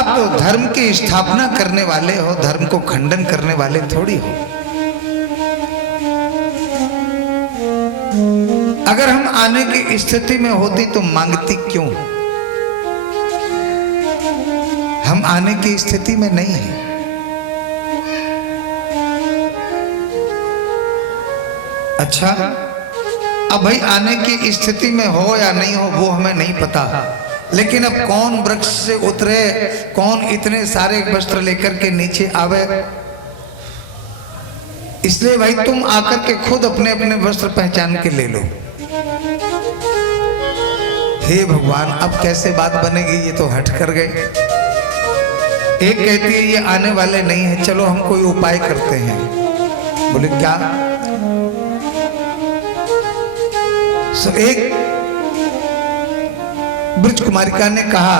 आप तो धर्म की स्थापना करने वाले हो, धर्म को खंडन करने वाले थोड़ी हो। अगर हम आने की स्थिति में होती तो मांगती क्यों? हम आने की स्थिति में नहीं है। अच्छा, अब भाई आने की स्थिति में हो या नहीं हो वो हमें नहीं पता, लेकिन अब कौन वृक्ष से उतरे, कौन इतने सारे वस्त्र लेकर के नीचे आवे। इसलिए भाई तुम आकर के खुद अपने अपने वस्त्र पहचान के ले लो। हे भगवान, अब कैसे बात बनेगी? ये तो हट कर गए। एक कहती है ये आने वाले नहीं है, चलो हम कोई उपाय करते हैं। बोले क्या? सो एक ब्रज कुमारिका ने कहा,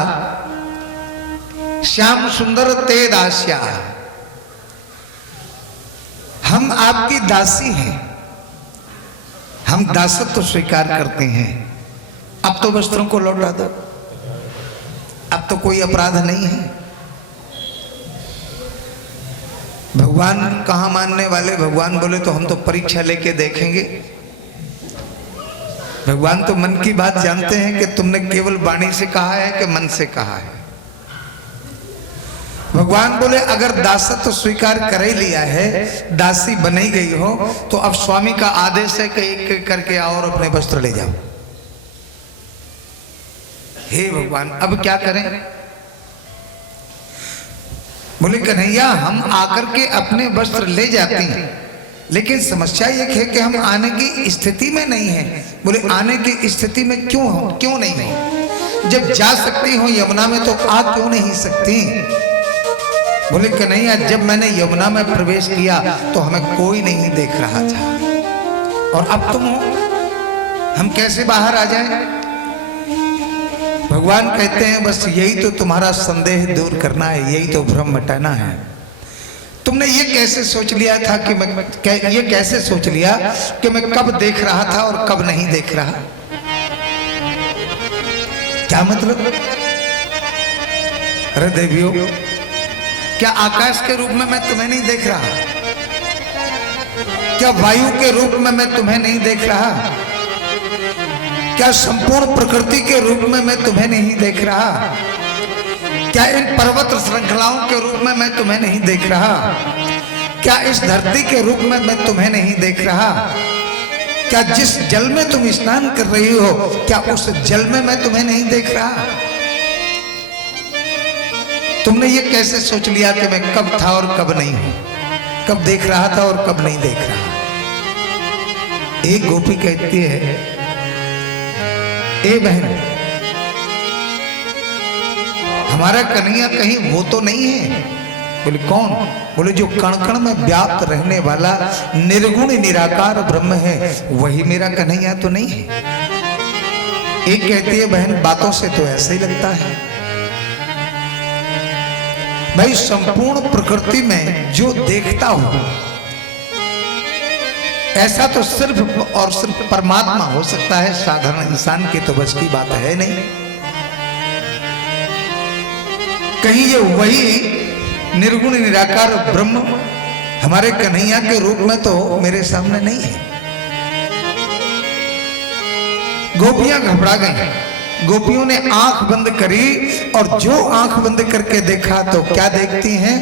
श्याम सुंदर ते दास्या, हम आपकी दासी हैं, हम दासत्व स्वीकार करते हैं। अब तो वस्त्रों को लौटा दो, अब तो कोई अपराध नहीं है। भगवान कहाँ मानने वाले? भगवान बोले तो हम तो परीक्षा लेके देखेंगे। भगवान तो मन की बात जानते हैं कि तुमने केवल वाणी से कहा है कि मन से कहा है। भगवान बोले अगर दासत्व तो स्वीकार कर ही लिया है, दासी बन ही गई हो, तो अब स्वामी का आदेश है कि एक करके आओ और अपने वस्त्र ले जाओ। हे भगवान, अब क्या करें? बोले कन्हैया, हम आकर के अपने वस्त्र ले जाते हैं, लेकिन समस्या ये है कि हम आने की स्थिति में नहीं है। बोले आने की स्थिति में क्यों नहीं हो? जब जा सकती हो यमुना में तो आ क्यों नहीं सकती? बोले कन्हैया, जब मैंने यमुना में प्रवेश किया तो हमें कोई नहीं देख रहा था, और अब तुम हो, हम कैसे बाहर आ जाएं? भगवान कहते हैं बस यही तो तुम्हारा संदेह दूर करना है, यही तो भ्रम मिटाना है। तुमने ये कैसे सोच लिया था कि ये कैसे सोच लिया कि मैं कब देख रहा था और कब नहीं देख रहा? क्या मतलब? अरे देवियों, क्या आकाश के रूप में मैं तुम्हें नहीं देख रहा? क्या वायु के रूप में मैं तुम्हें नहीं देख रहा? क्या संपूर्ण प्रकृति के रूप में मैं तुम्हें नहीं देख रहा? क्या इन पर्वत श्रृंखलाओं के रूप में मैं तुम्हें नहीं देख रहा? क्या इस धरती के रूप में मैं तुम्हें नहीं देख रहा? क्या जिस जल में तुम स्नान कर रही हो, क्या उस जल में मैं तुम्हें नहीं देख रहा? तुमने ये कैसे सोच लिया कि मैं कब था और कब नहीं हूं, कब देख रहा था और कब नहीं देख रहा? एक गोपी कहती है, ए बहन, हमारा कन्हैया कहीं वो तो नहीं है? बोले कौन? बोले जो कण कण में व्याप्त रहने वाला निर्गुण निराकार ब्रह्म है, वही मेरा कन्हैया तो नहीं है? एक कहती है, बहन बातों से तो ऐसा ही लगता है। भाई संपूर्ण प्रकृति में जो देखता हो ऐसा तो सिर्फ और सिर्फ परमात्मा हो सकता है, साधारण इंसान के तो बस की बात है नहीं। कहीं ये वही निर्गुण निराकार ब्रह्म हमारे कन्हैया के रूप में तो मेरे सामने नहीं है। गोपियां घबरा गई। गोपियों ने आंख बंद करी, और जो आंख बंद करके देखा तो क्या देखती हैं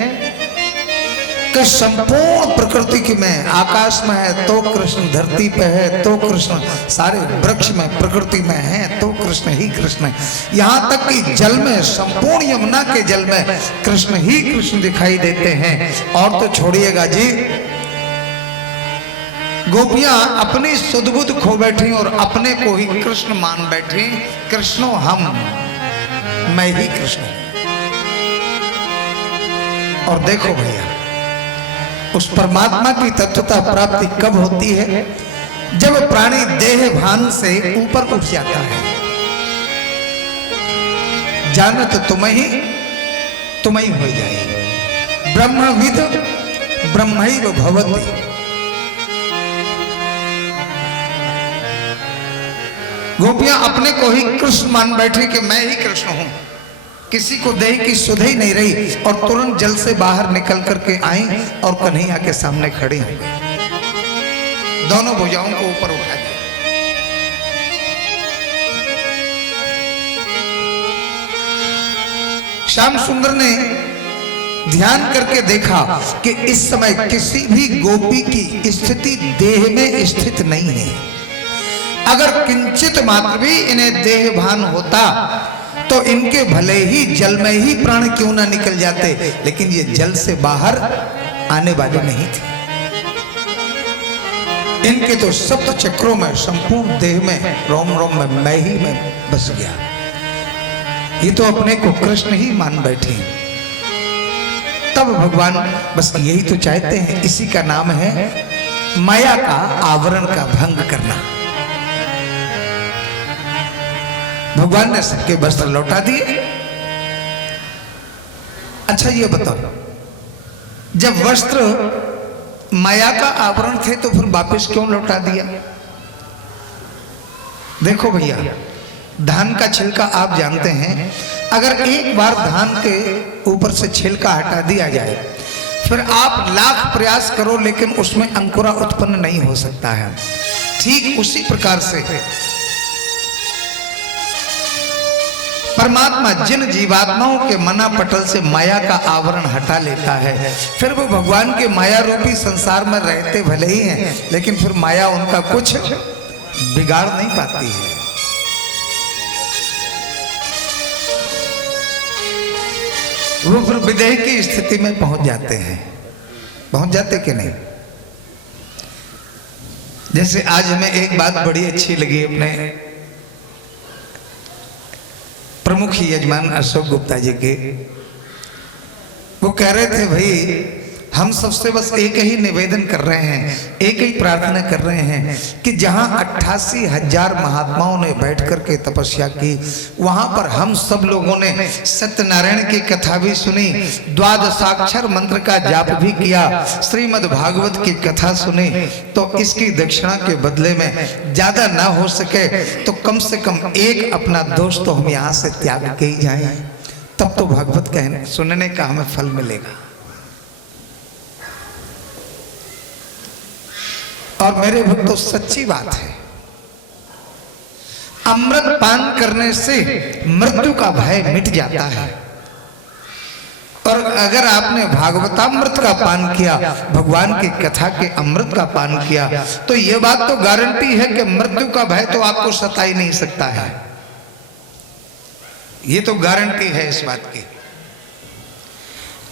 कि संपूर्ण प्रकृति की में, आकाश में है तो कृष्ण, धरती पे है तो कृष्ण, सारे वृक्ष में प्रकृति में है तो कृष्ण ही कृष्ण है। यहाँ तक कि जल में, संपूर्ण यमुना के जल में कृष्ण ही कृष्ण दिखाई देते हैं। और तो छोड़िएगा जी, गोपियां अपनी सुध-बुध खो बैठी और अपने को ही कृष्ण मान बैठी। कृष्णो हम, मैं ही कृष्ण। और देखो भैया, उस परमात्मा की तत्वता प्राप्ति कब होती है? जब प्राणी देह भान से ऊपर उठ जाता है। जानत तुम्हें ही हो जाए। ब्रह्मविद ब्रह्मैव भवति। गोपियां अपने को ही कृष्ण मान बैठी कि मैं ही कृष्ण हूं। किसी को देह की सुध ही नहीं रही और तुरंत जल से बाहर निकल करके आई और कन्हैया के सामने खड़ी हो गई, दोनों भुजाओं को ऊपर उठा दिया। श्याम सुंदर ने ध्यान करके देखा कि इस समय किसी भी गोपी की स्थिति देह में स्थित नहीं है। अगर किंचित मात्र भी इन्हें देह भान होता तो इनके भले ही जल में ही प्राण क्यों ना निकल जाते, लेकिन ये जल से बाहर आने वाले नहीं थे। इनके तो सप्त चक्रों में, संपूर्ण देह में, रोम रोम में मैं ही में बस गया। ये तो अपने को कृष्ण ही मान बैठे। तब भगवान बस यही तो चाहते हैं, इसी का नाम है माया का आवरण का भंग करना। भगवान ने सबके वस्त्र लौटा दिए। अच्छा ये बताओ, जब वस्त्र माया का आवरण थे तो फिर वापस क्यों लौटा दिया? देखो भैया, धान का छिलका आप जानते हैं, अगर एक बार धान के ऊपर से छिलका हटा दिया जाए, फिर आप लाख प्रयास करो लेकिन उसमें अंकुरा उत्पन्न नहीं हो सकता है। ठीक उसी प्रकार से परमात्मा जिन जीवात्माओं के मना पटल से माया का आवरण हटा लेता है, फिर वो भगवान के माया रूपी संसार में रहते भले ही हैं, लेकिन फिर माया उनका कुछ बिगाड़ नहीं पाती है। वो फिर विदेह की स्थिति में पहुंच जाते हैं। पहुंच जाते कि नहीं? जैसे आज हमें एक बात बड़ी अच्छी लगी, अपने प्रमुख यजमान अशोक गुप्ता जी के, वो कह रहे थे भाई हम सबसे बस एक ही निवेदन कर रहे हैं, एक ही प्रार्थना कर रहे हैं कि जहां 88,000 महात्माओं ने बैठ करके तपस्या की, वहां पर हम सब लोगों ने सत्यनारायण की कथा भी सुनी, द्वादशाक्षर मंत्र का जाप भी किया, श्रीमद् भागवत की कथा सुनी, तो इसकी दक्षिणा के बदले में ज्यादा ना हो सके तो कम से कम एक अपना दोस्त तो हम यहाँ से त्याग के ही जाए, तब तो भागवत कहने सुनने का हमें फल मिलेगा। और मेरे भक्तों, सच्ची बात है, अमृत पान करने से मृत्यु का भय मिट जाता है। और अगर आपने भागवतामृत का पान किया, भगवान की कथा के अमृत का पान किया, तो यह बात तो गारंटी है कि मृत्यु का भय तो आपको सता ही नहीं सकता है। ये तो गारंटी है इस बात की,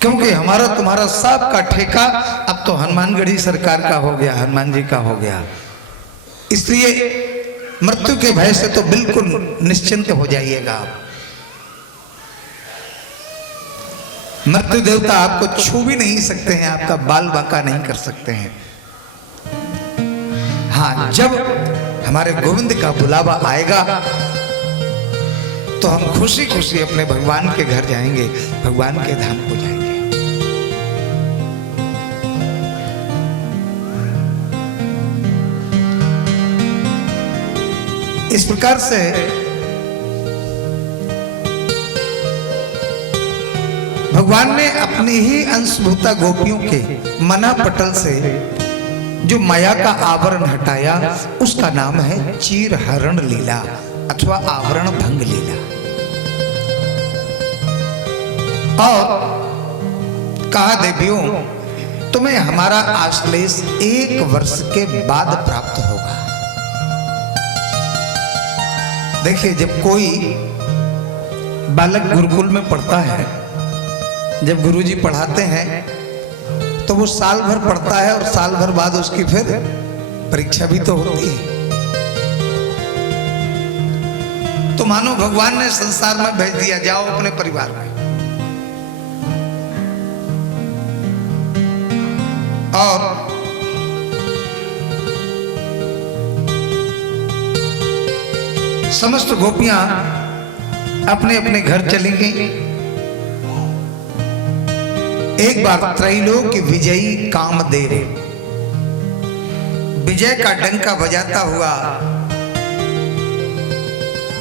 क्योंकि हमारा तुम्हारा सब का ठेका अब तो हनुमानगढ़ी सरकार का हो गया, हनुमान जी का हो गया। इसलिए मृत्यु के भय से तो बिल्कुल निश्चिंत हो जाइएगा आप। मृत्यु देवता आपको छू भी नहीं सकते हैं, आपका बाल बांका नहीं कर सकते हैं। हाँ, जब हमारे गोविंद का बुलावा आएगा तो हम खुशी खुशी अपने भगवान के घर जाएंगे, भगवान के धाम को जाएंगे। इस प्रकार से भगवान ने अपनी ही अंशभूता गोपियों के मना पटल से जो माया का आवरण हटाया, उसका नाम है चीर हरण लीला अथवा आवरण भंग लीला। और कहा, देवियों तुम्हें हमारा आश्लेष 1 वर्ष के बाद प्राप्त होगा। देखिए, जब कोई बालक गुरुकुल में पढ़ता है, जब गुरुजी पढ़ाते हैं तो वो साल भर पढ़ता है और साल भर बाद उसकी फिर परीक्षा भी तो होती है। तो मानो भगवान ने संसार में भेज दिया, जाओ अपने परिवार में। और समस्त गोपियां अपने अपने घर चली गई। एक बार त्रैलोक विजयी कामदेव विजय का डंका बजाता हुआ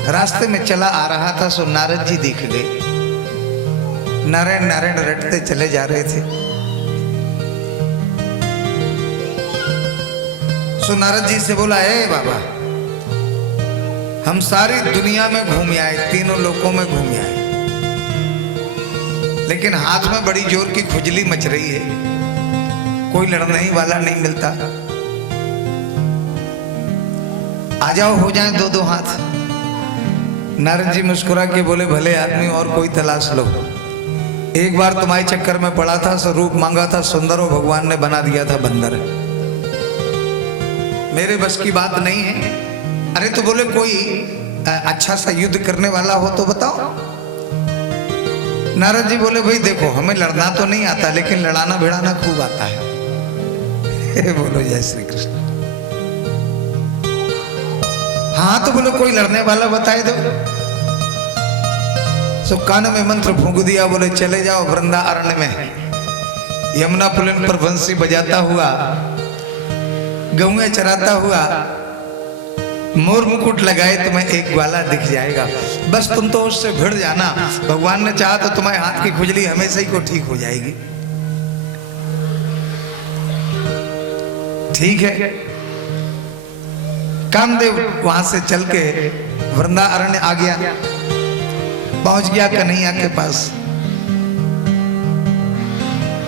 रास्ते में चला आ रहा था, सो नारद जी दिख गए। नारायण नारायण रटते चले जा रहे थे। सो नारद जी से बोला, ए बाबा, हम सारी दुनिया में घूम आए, तीनों लोकों में घूम आए, लेकिन हाथ में बड़ी जोर की खुजली मच रही है, कोई लड़ने ही वाला नहीं मिलता। आ जाओ, हो जाए दो दो हाथ। नारद जी मुस्कुरा के बोले, भले आदमी, और कोई तलाश लो। एक बार तुम्हारे चक्कर में पड़ा था, स्वरूप मांगा था सुंदर, और भगवान ने बना दिया था बंदर। मेरे बस की बात नहीं है। अरे तो बोले कोई अच्छा सा युद्ध करने वाला हो तो बताओ। नारद जी बोले, भाई देखो, हमें लड़ना तो नहीं आता, लेकिन लड़ाना भिड़ाना खूब आता है। बोलो जय श्री कृष्ण। हाँ तो बोले कोई लड़ने वाला बताए दो। सो कान में मंत्र फूंक दिया, बोले चले जाओ वृंदा अरण्य में, यमुना पुलिन पर बंसी बजाता हुआ, गौएं चराता हुआ, मोर मुकुट लगाए तुम्हें एक ग्वाला दिख जाएगा। बस तुम तो उससे भिड़ जाना, भगवान ने चाहा तो तुम्हारे हाथ की खुजली हमेशा ही को ठीक हो जाएगी। ठीक है। कामदेव वहां से चल के वृंदा अरण्य आ गया, पहुंच गया कन्हैया के पास।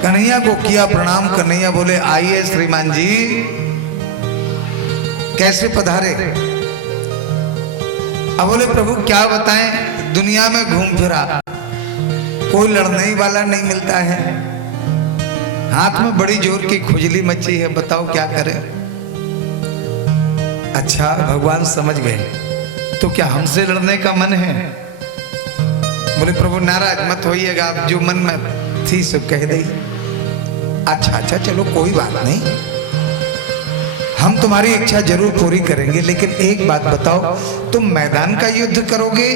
कन्हैया को किया प्रणाम। कन्हैया बोले, आइए श्रीमान जी, कैसे पधारे? अब बोले, प्रभु क्या बताएं, दुनिया में घूम फिरा, कोई लड़ने ही वाला नहीं मिलता है, हाथ में बड़ी जोर की खुजली मची है, बताओ क्या करें? अच्छा, भगवान समझ गए, तो क्या हमसे लड़ने का मन है? बोले, प्रभु नाराज मत होइएगा, आप जो मन में थी सब कह दी। अच्छा अच्छा, चलो कोई बात नहीं, हम तुम्हारी इच्छा जरूर पूरी करेंगे, लेकिन एक बात बताओ, तुम मैदान का युद्ध करोगे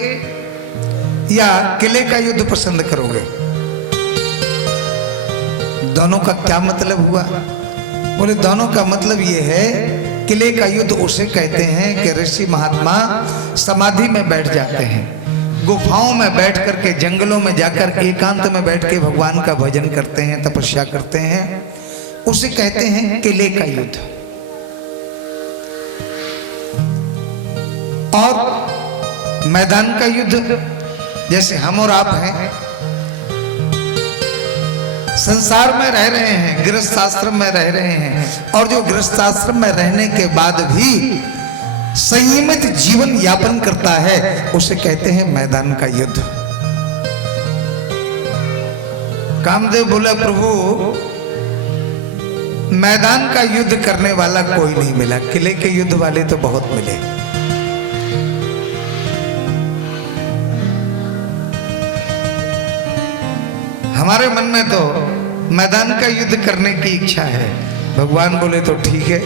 या किले का युद्ध पसंद करोगे? दोनों का क्या मतलब हुआ? बोले, दोनों का मतलब ये है, किले का युद्ध उसे कहते हैं कि ऋषि महात्मा समाधि में बैठ जाते हैं, गुफाओं में बैठ करके, जंगलों में जाकर एकांत में बैठ के भगवान का भजन करते हैं, तपस्या करते हैं, उसे कहते हैं किले का युद्ध। और मैदान का युद्ध जैसे हम और आप हैं, संसार में रह रहे हैं, गृहस्थ आश्रम में रह रहे हैं, और जो गृहस्थ आश्रम में रहने के बाद भी संयमित जीवन यापन करता है, उसे कहते हैं मैदान का युद्ध। कामदेव बोला, प्रभु मैदान का युद्ध करने वाला कोई नहीं मिला, किले के युद्ध वाले तो बहुत मिले। हमारे मन में तो मैदान का युद्ध करने की इच्छा है। भगवान बोले, तो ठीक है,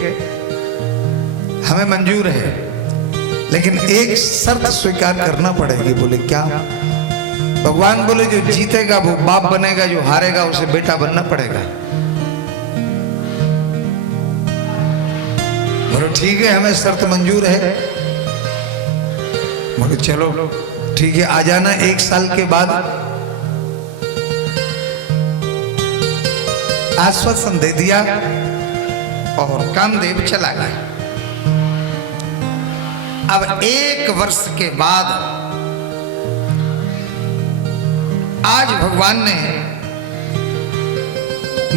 हमें मंजूर है, लेकिन एक शर्त स्वीकार करना पड़ेगी। बोले, क्या? भगवान बोले, जो जीतेगा वो बाप बनेगा, जो हारेगा उसे बेटा बनना पड़ेगा। बोले, ठीक है, हमें शर्त मंजूर है। बोले, चलो ठीक है, आ जाना 1 साल के बाद। आश्वासन दे दिया और कामदेव चला गया। अब 1 वर्ष के बाद आज भगवान ने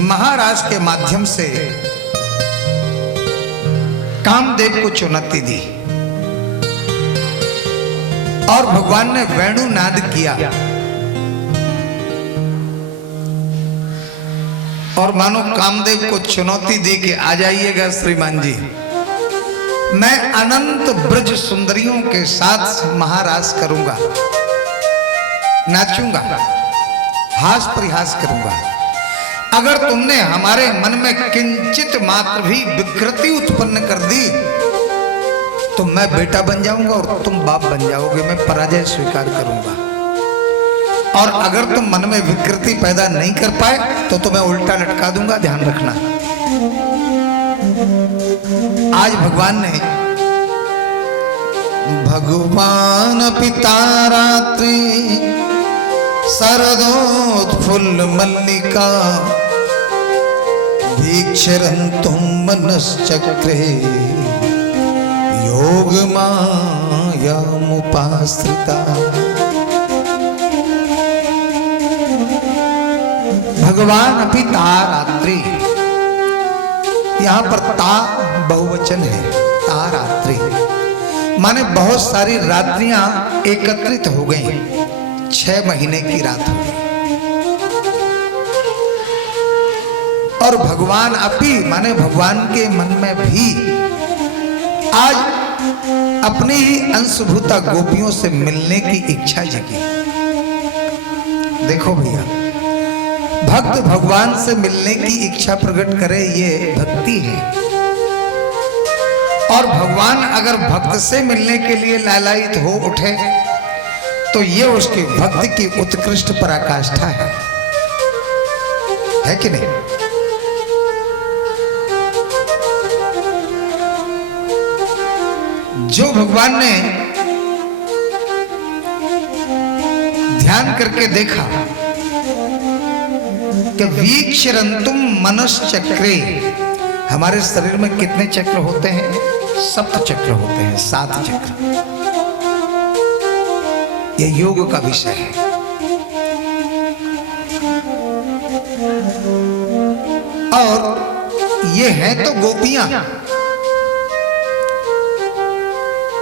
महाराज के माध्यम से कामदेव को चुनौती दी और भगवान ने वेणुनाद किया और मानो कामदेव को चुनौती दी कि आ जाइएगा श्रीमान जी, मैं अनंत ब्रज सुंदरियों के साथ महाराज करूंगा, नाचूंगा, हास परिहास करूंगा। अगर तुमने हमारे मन में किंचित मात्र भी विकृति उत्पन्न कर दी तो मैं बेटा बन जाऊंगा और तुम बाप बन जाओगे, मैं पराजय स्वीकार करूंगा। और अगर तुम मन में विकृति पैदा नहीं कर पाए तो तुम्हें उल्टा लटका दूंगा, ध्यान रखना। आज भगवान ने भगवान पिता रात्रि शरदोत्फुल्लिताननम् प्रफुल्ल मल्लिका वीक्षरन्तुं मनश्चक्रे योग मायामुपाश्रिता। भगवान अपि तारात्रि, यहां पर ता बहुवचन है, तारात्रि माने बहुत सारी रात्रियां एकत्रित हो गई, 6 महीने की रात हो गई। और भगवान अपि माने भगवान के मन में भी आज अपनी ही अंशभूता गोपियों से मिलने की इच्छा जगी। देखो भैया, भक्त भगवान से मिलने की इच्छा प्रकट करे, ये भक्ति है। और भगवान अगर भक्त से मिलने के लिए लालायित हो उठे तो ये उसकी भक्ति की उत्कृष्ट पराकाष्ठा है कि नहीं? जो भगवान ने ध्यान करके देखा कि वीक्षरन्तुं मनश्चक्रे, हमारे शरीर में कितने चक्र होते हैं? 7 चक्र होते हैं, 7 चक्र। यह योग का विषय है। और ये है तो गोपियां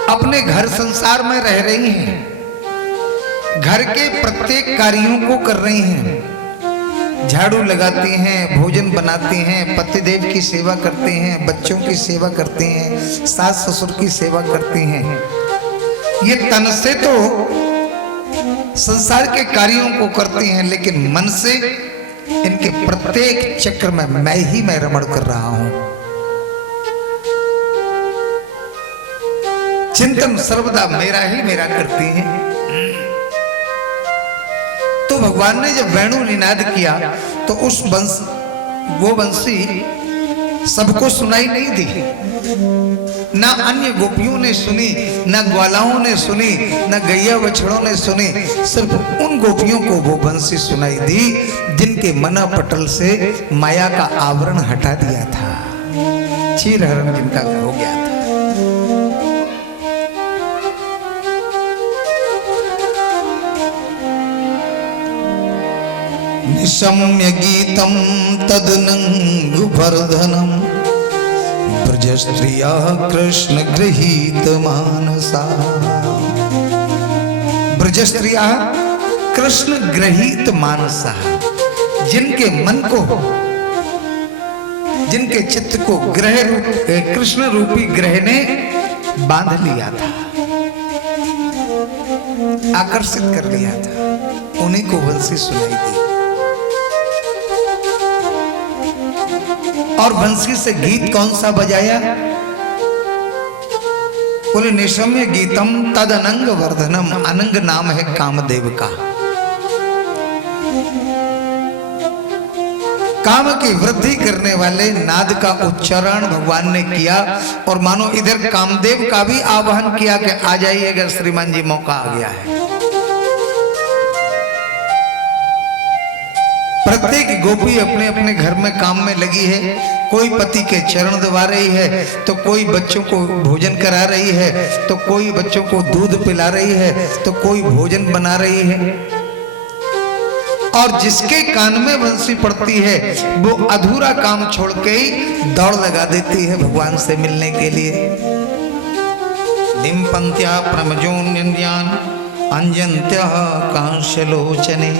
अपने घर संसार में रह रही हैं, घर के प्रत्येक कार्यों को कर रही हैं, झाड़ू लगाती हैं, भोजन बनाती हैं, पतिदेव की सेवा करती हैं, बच्चों की सेवा करती हैं, सास ससुर की सेवा करती हैं। ये तन से तो संसार के कार्यों को करती हैं, लेकिन मन से इनके प्रत्येक चक्र में मैं रमण कर रहा हूं। चिंतन सर्वदा मेरा ही मेरा करती हैं। तो भगवान ने जब वेणु निनाद किया तो उस वो बंसी सबको सुनाई नहीं दी। ना अन्य गोपियों ने सुनी, ना ग्वालाओं ने सुनी, ना गैया बछड़ों ने सुनी। सिर्फ उन गोपियों को वो बंसी सुनाई दी जिनके मना पटल से माया का आवरण हटा दिया था, चीर हरण जिनका हो गया था। निशम्य गीतं तदनंगुवर्धनं ब्रजस्त्रिया कृष्ण गृहीत मानसा। ब्रजस्त्रिया कृष्ण गृहीत मानसा, जिनके मन को, जिनके चित्त को ग्रह रूप कृष्ण रूपी ग्रह ने बांध लिया था, आकर्षित कर लिया था, उन्हीं को बंसी सुनाई दी। और बंसी से गीत कौन सा बजाया? बोले निशम्य गीतम तद अनंग वर्धनम। अनंग नाम है कामदेव का। काम की वृद्धि करने वाले नाद का उच्चारण भगवान ने किया और मानो इधर कामदेव का भी आह्वान किया कि आ जाइएगा श्रीमान जी, मौका आ गया है। प्रत्येक गोपी अपने अपने घर में काम में लगी है। कोई पति के चरण दबा रही है, तो कोई बच्चों को भोजन करा रही है, तो कोई बच्चों को दूध पिला रही है, तो कोई भोजन बना रही है। और जिसके कान में बंसी पड़ती है वो अधूरा काम छोड़ के ही दौड़ लगा देती है भगवान से मिलने के लिए। लिम्पन्त्या प्रमजोन्यन्यान अंजन्त्यः कांस्यलोचने।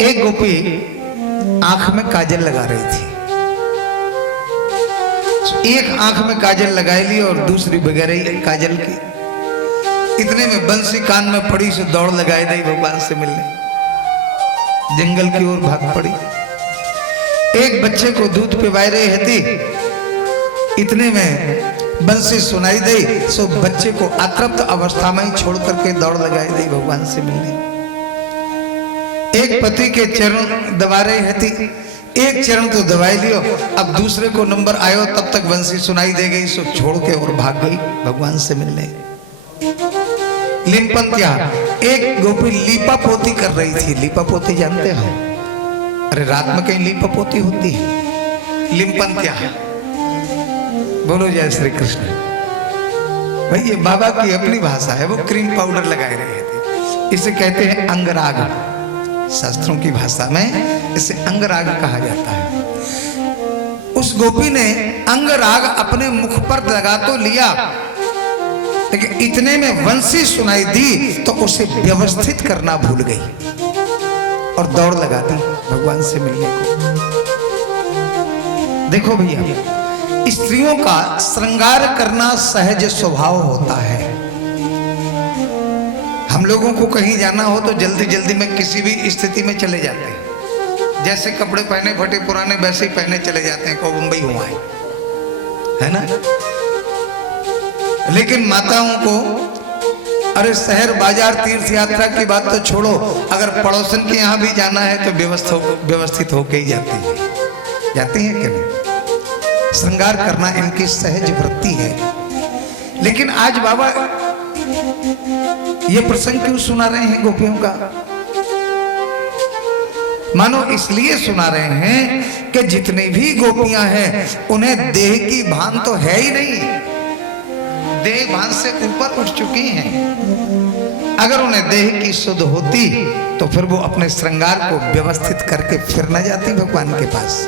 एक गोपी आंख में काजल लगा रही थी। एक आंख में काजल लगाई ली और दूसरी बगैर काजल की। इतने में बंसी कान में पड़ी से दौड़ लगाई दी भगवान से मिलने, जंगल की ओर भाग पड़ी। एक बच्चे को दूध पिवाई रही थी। इतने में बंसी सुनाई दी, सो बच्चे को अतृप्त अवस्था में ही छोड़ करके दौड़ लगाई दी भगवान से मिलने। एक पति के चरण दबा रही थी, एक चरण तो दबाई लियो, अब दूसरे को नंबर आयो, तब तक बंसी सुनाई दे गई, सो छोड़ के और भाग गई भगवान से मिलने। लिंपंत्या, एक गोपी लीपा पोती कर रही थी। लीपा पोती जानते हो? अरे रात में कहीं लीपा पोती होती है। लिंपंत्या, बोलो जय श्री कृष्ण। भाई ये बाबा की अपनी भाषा है, वो क्रीम पाउडर लगाए रहे थे। इसे कहते हैं अंगराग। शास्त्रों की भाषा में इसे अंगराग कहा जाता है। उस गोपी ने अंगराग अपने मुख पर लगा तो लिया, लेकिन इतने में वंशी सुनाई दी तो उसे व्यवस्थित करना भूल गई और दौड़ लगा दी भगवान से मिलने को। देखो भैया, स्त्रियों का श्रृंगार करना सहज स्वभाव होता है। हम लोगों को कहीं जाना हो तो जल्दी जल्दी में किसी भी स्थिति में चले जाते हैं। जैसे कपड़े पहने फटे पुराने वैसे ही पहने चले जाते हैं, को मुंबई हुआ है ना। लेकिन माताओं को, अरे शहर बाजार तीर्थ यात्रा की बात तो छोड़ो, अगर पड़ोसन के यहाँ भी जाना है तो व्यवस्थित होके ही जाती हैं कि नहीं? श्रृंगार करना इनकी सहज वृत्ति है। लेकिन आज बाबा ये प्रसंग क्यों सुना रहे हैं गोपियों का? मानो इसलिए सुना रहे हैं कि जितनी भी गोपियां हैं उन्हें देह की भान तो है ही नहीं, देह भान से ऊपर उठ चुकी हैं। अगर उन्हें देह की सुध होती तो फिर वो अपने श्रृंगार को व्यवस्थित करके फिर न जाती भगवान के पास।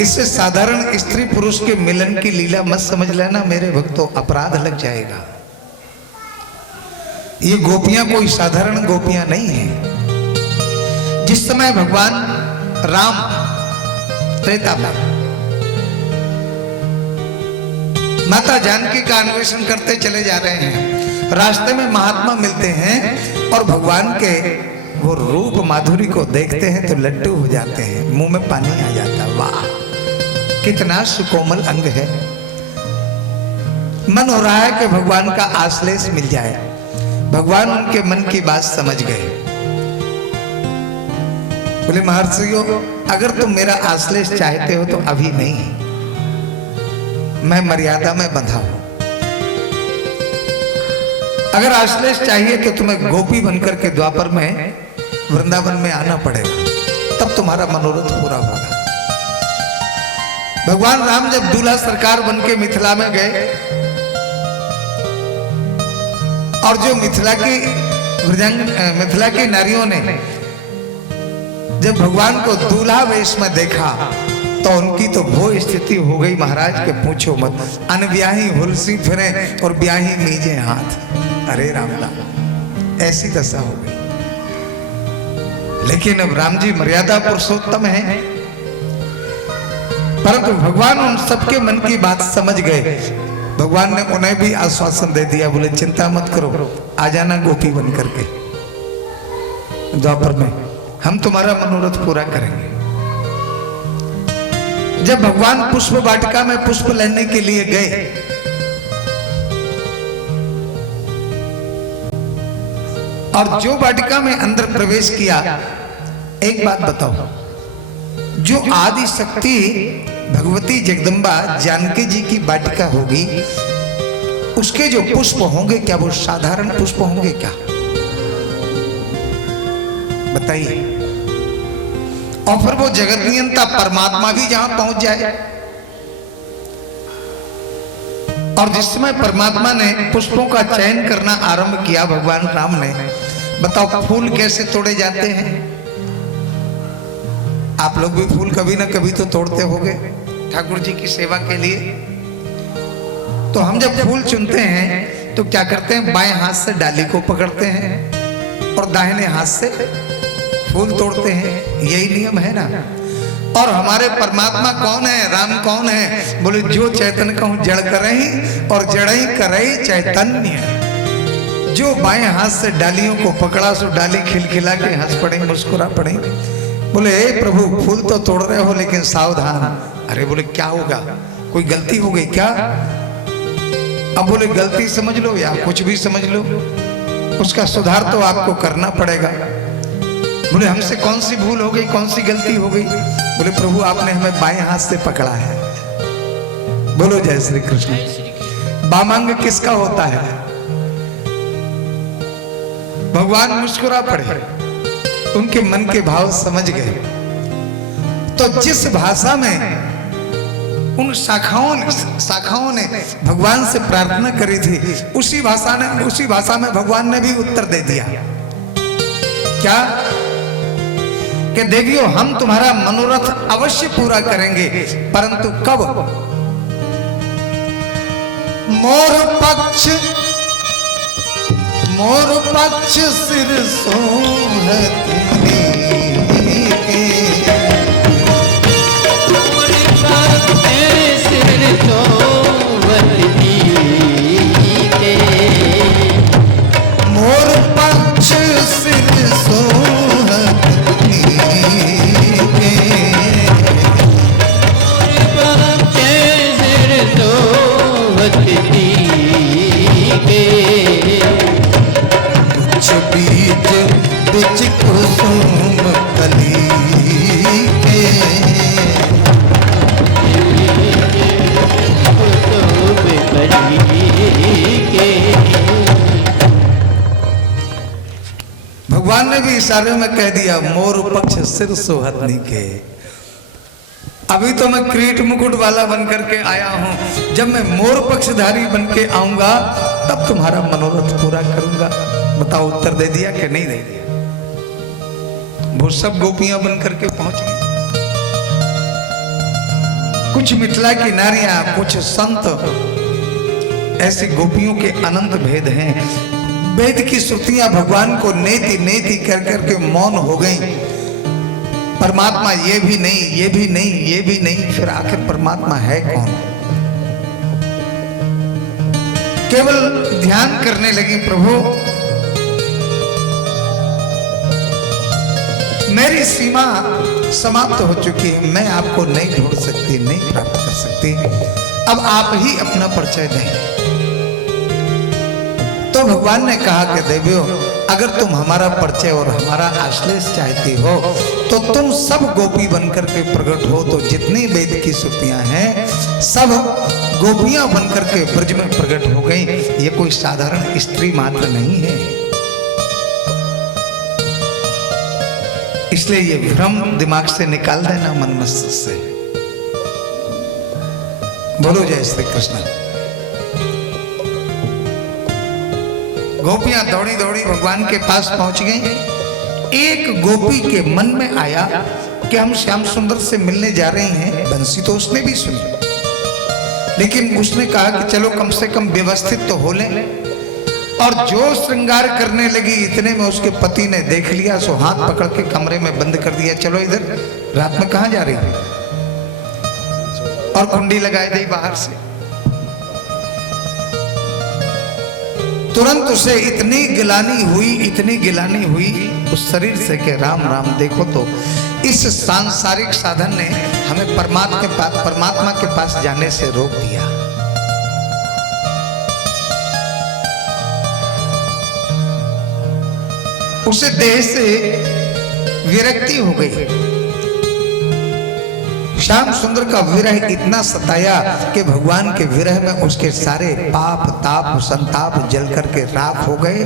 इससे साधारण स्त्री पुरुष के मिलन की लीला मत समझ लेना मेरे भक्तों, अपराध लग जाएगा। ये गोपियां कोई साधारण गोपियां नहीं है। जिस समय भगवान राम त्रेता में माता जानकी का अन्वेषण करते चले जा रहे हैं, रास्ते में महात्मा मिलते हैं और भगवान के वो रूप माधुरी को देखते हैं तो लड्डू हो जाते हैं, मुंह में पानी आ जाता है। वाह, कितना सुकोमल अंग है। मन हो रहा है कि भगवान का आश्लेष मिल जाए। भगवान उनके मन की बात समझ गए। बोले महर्षियों, अगर तुम मेरा आश्लेष चाहते हो तो अभी नहीं, मैं मर्यादा में बंधा हूं। अगर आश्लेष चाहिए तो तुम्हें गोपी बनकर के द्वापर में वृंदावन में आना पड़ेगा, तब तुम्हारा मनोरथ पूरा होगा। भगवान राम जब दूल्हा सरकार बन के मिथिला में गए और जो मिथिला की नारियों ने जब भगवान को दूल्हा वेश में देखा तो उनकी तो वो स्थिति हो गई महाराज के पूछो मत। अनब्याही हुलसी फिरे और ब्याही मीजे हाथ। अरे राम राम, ऐसी दशा हो गई। लेकिन अब राम जी मर्यादा पुरुषोत्तम है, परंतु भगवान उन सबके मन की बात समझ गए। भगवान ने उन्हें भी आश्वासन दे दिया, बोले चिंता मत करो, आ जाना गोपी बन करके द्वापर में, हम तुम्हारा मनोरथ पूरा करेंगे। जब भगवान पुष्प वाटिका में पुष्प लेने के लिए गए और जो वाटिका में अंदर प्रवेश किया, एक बात बताओ, जो आदि शक्ति भगवती जगदम्बा जानकी जी की वाटिका होगी, उसके जो पुष्प होंगे क्या वो साधारण पुष्प होंगे क्या? बताइए। और फिर वो जगत नियंता परमात्मा भी जहां पहुंच जाए, और जिस समय परमात्मा ने पुष्पों का चयन करना आरंभ किया भगवान राम ने, बताओ फूल कैसे तोड़े जाते हैं? आप लोग भी फूल कभी ना कभी तो तोड़ते होंगे ठाकुर जी की सेवा के लिए। तो हम जब फूल चुनते हैं तो क्या करते हैं? बाएं हाथ से डाली को पकड़ते हैं और दाहिने हाथ से फूल तोड़ते हैं, यही नियम है ना। और हमारे परमात्मा कौन है, राम कौन है? बोले जो चैतन्य कहूं जड़ करही और जड़ई करही चैतन्य। जो बाएं हाथ से डालियों को पकड़ा सो डाली खिलखिला के हंस पड़े, मुस्कुरा पड़े। बोले प्रभु फूल तो तोड़ रहे हो लेकिन सावधान। अरे बोले क्या होगा, कोई गलती हो गई क्या? अब बोले गलती समझ लो या कुछ भी समझ लो, उसका सुधार तो आपको करना पड़ेगा। बोले हमसे कौन सी भूल हो गई, कौन सी गलती हो गई? बोले प्रभु आपने हमें बाएं हाथ से पकड़ा है। बोलो जय श्री कृष्ण। वामांग किसका होता है? भगवान मुस्कुरा पड़े, उनके मन के भाव समझ गए। तो जिस भाषा में उन शाखाओं ने भगवान से प्रार्थना करी थी, उसी भाषा में भगवान ने भी उत्तर दे दिया। क्या? कि देवियों, हम तुम्हारा मनोरथ अवश्य पूरा करेंगे, परंतु कब? मोर पक्ष सिर सोहत मोर पक्ष सिर सोहत कुछ बीज बिच कुसुम कली के भगवान ने भी इशारे में कह दिया, मोर पक्ष सिर सोहतनी के। अभी तो मैं क्रीट मुकुट वाला बनकर के आया हूं, जब मैं मोर पक्षधारी बन के आऊंगा तब तुम्हारा मनोरथ पूरा करूंगा। बताओ, उत्तर दे दिया कि नहीं दे दिया? वो सब गोपियां बन करके पहुंच गई। कुछ मिथिला की नारियां, कुछ संत, ऐसी गोपियों के अनंत भेद हैं। वेद की श्रुतियां भगवान को नेति नेति कर करके मौन हो गई। परमात्मा ये भी नहीं, ये भी नहीं, ये भी नहीं, फिर आखिर परमात्मा है कौन? केवल ध्यान करने लगी, प्रभु मेरी सीमा समाप्त हो चुकी है, मैं आपको नहीं ढूंढ सकती, नहीं प्राप्त कर सकती, अब आप ही अपना परिचय दें। तो भगवान ने कहा कि देवियों, अगर तुम हमारा परिचय और हमारा आश्लेष चाहती हो तो तुम सब गोपी बनकर के प्रकट हो। तो जितनी वेद की श्रुतियां हैं सब गोपियां बनकर के ब्रज में प्रकट हो गई। ये कोई साधारण स्त्री मात्र नहीं है। इसलिए ये भ्रम दिमाग से निकाल देना, मन मस्तिष्क से। बोलो जय श्री कृष्ण। गोपियां दौड़ी दौड़ी भगवान के पास पहुंच गई। एक गोपी के मन में आया कि हम श्याम सुंदर से मिलने जा रहे हैं। बंसी तो उसने भी सुनी, लेकिन उसने कहा कि चलो कम से कम व्यवस्थित तो हो लें। और जो श्रृंगार करने लगी, इतने में उसके पति ने देख लिया, सो हाथ पकड़ के कमरे में बंद कर दिया। चलो इधर, रात में कहां जा रही है? और कुंडी लगाई दी बाहर से। तुरंत उसे इतनी गिलानी हुई उस शरीर से कि राम राम। देखो तो इस सांसारिक साधन ने हमें परमात्मा के पास जाने से रोक दिया। उसे देह से विरक्ति हो गई। श्याम सुंदर का विरह इतना सताया कि भगवान के विरह में उसके सारे पाप ताप संताप जल करके राख हो गए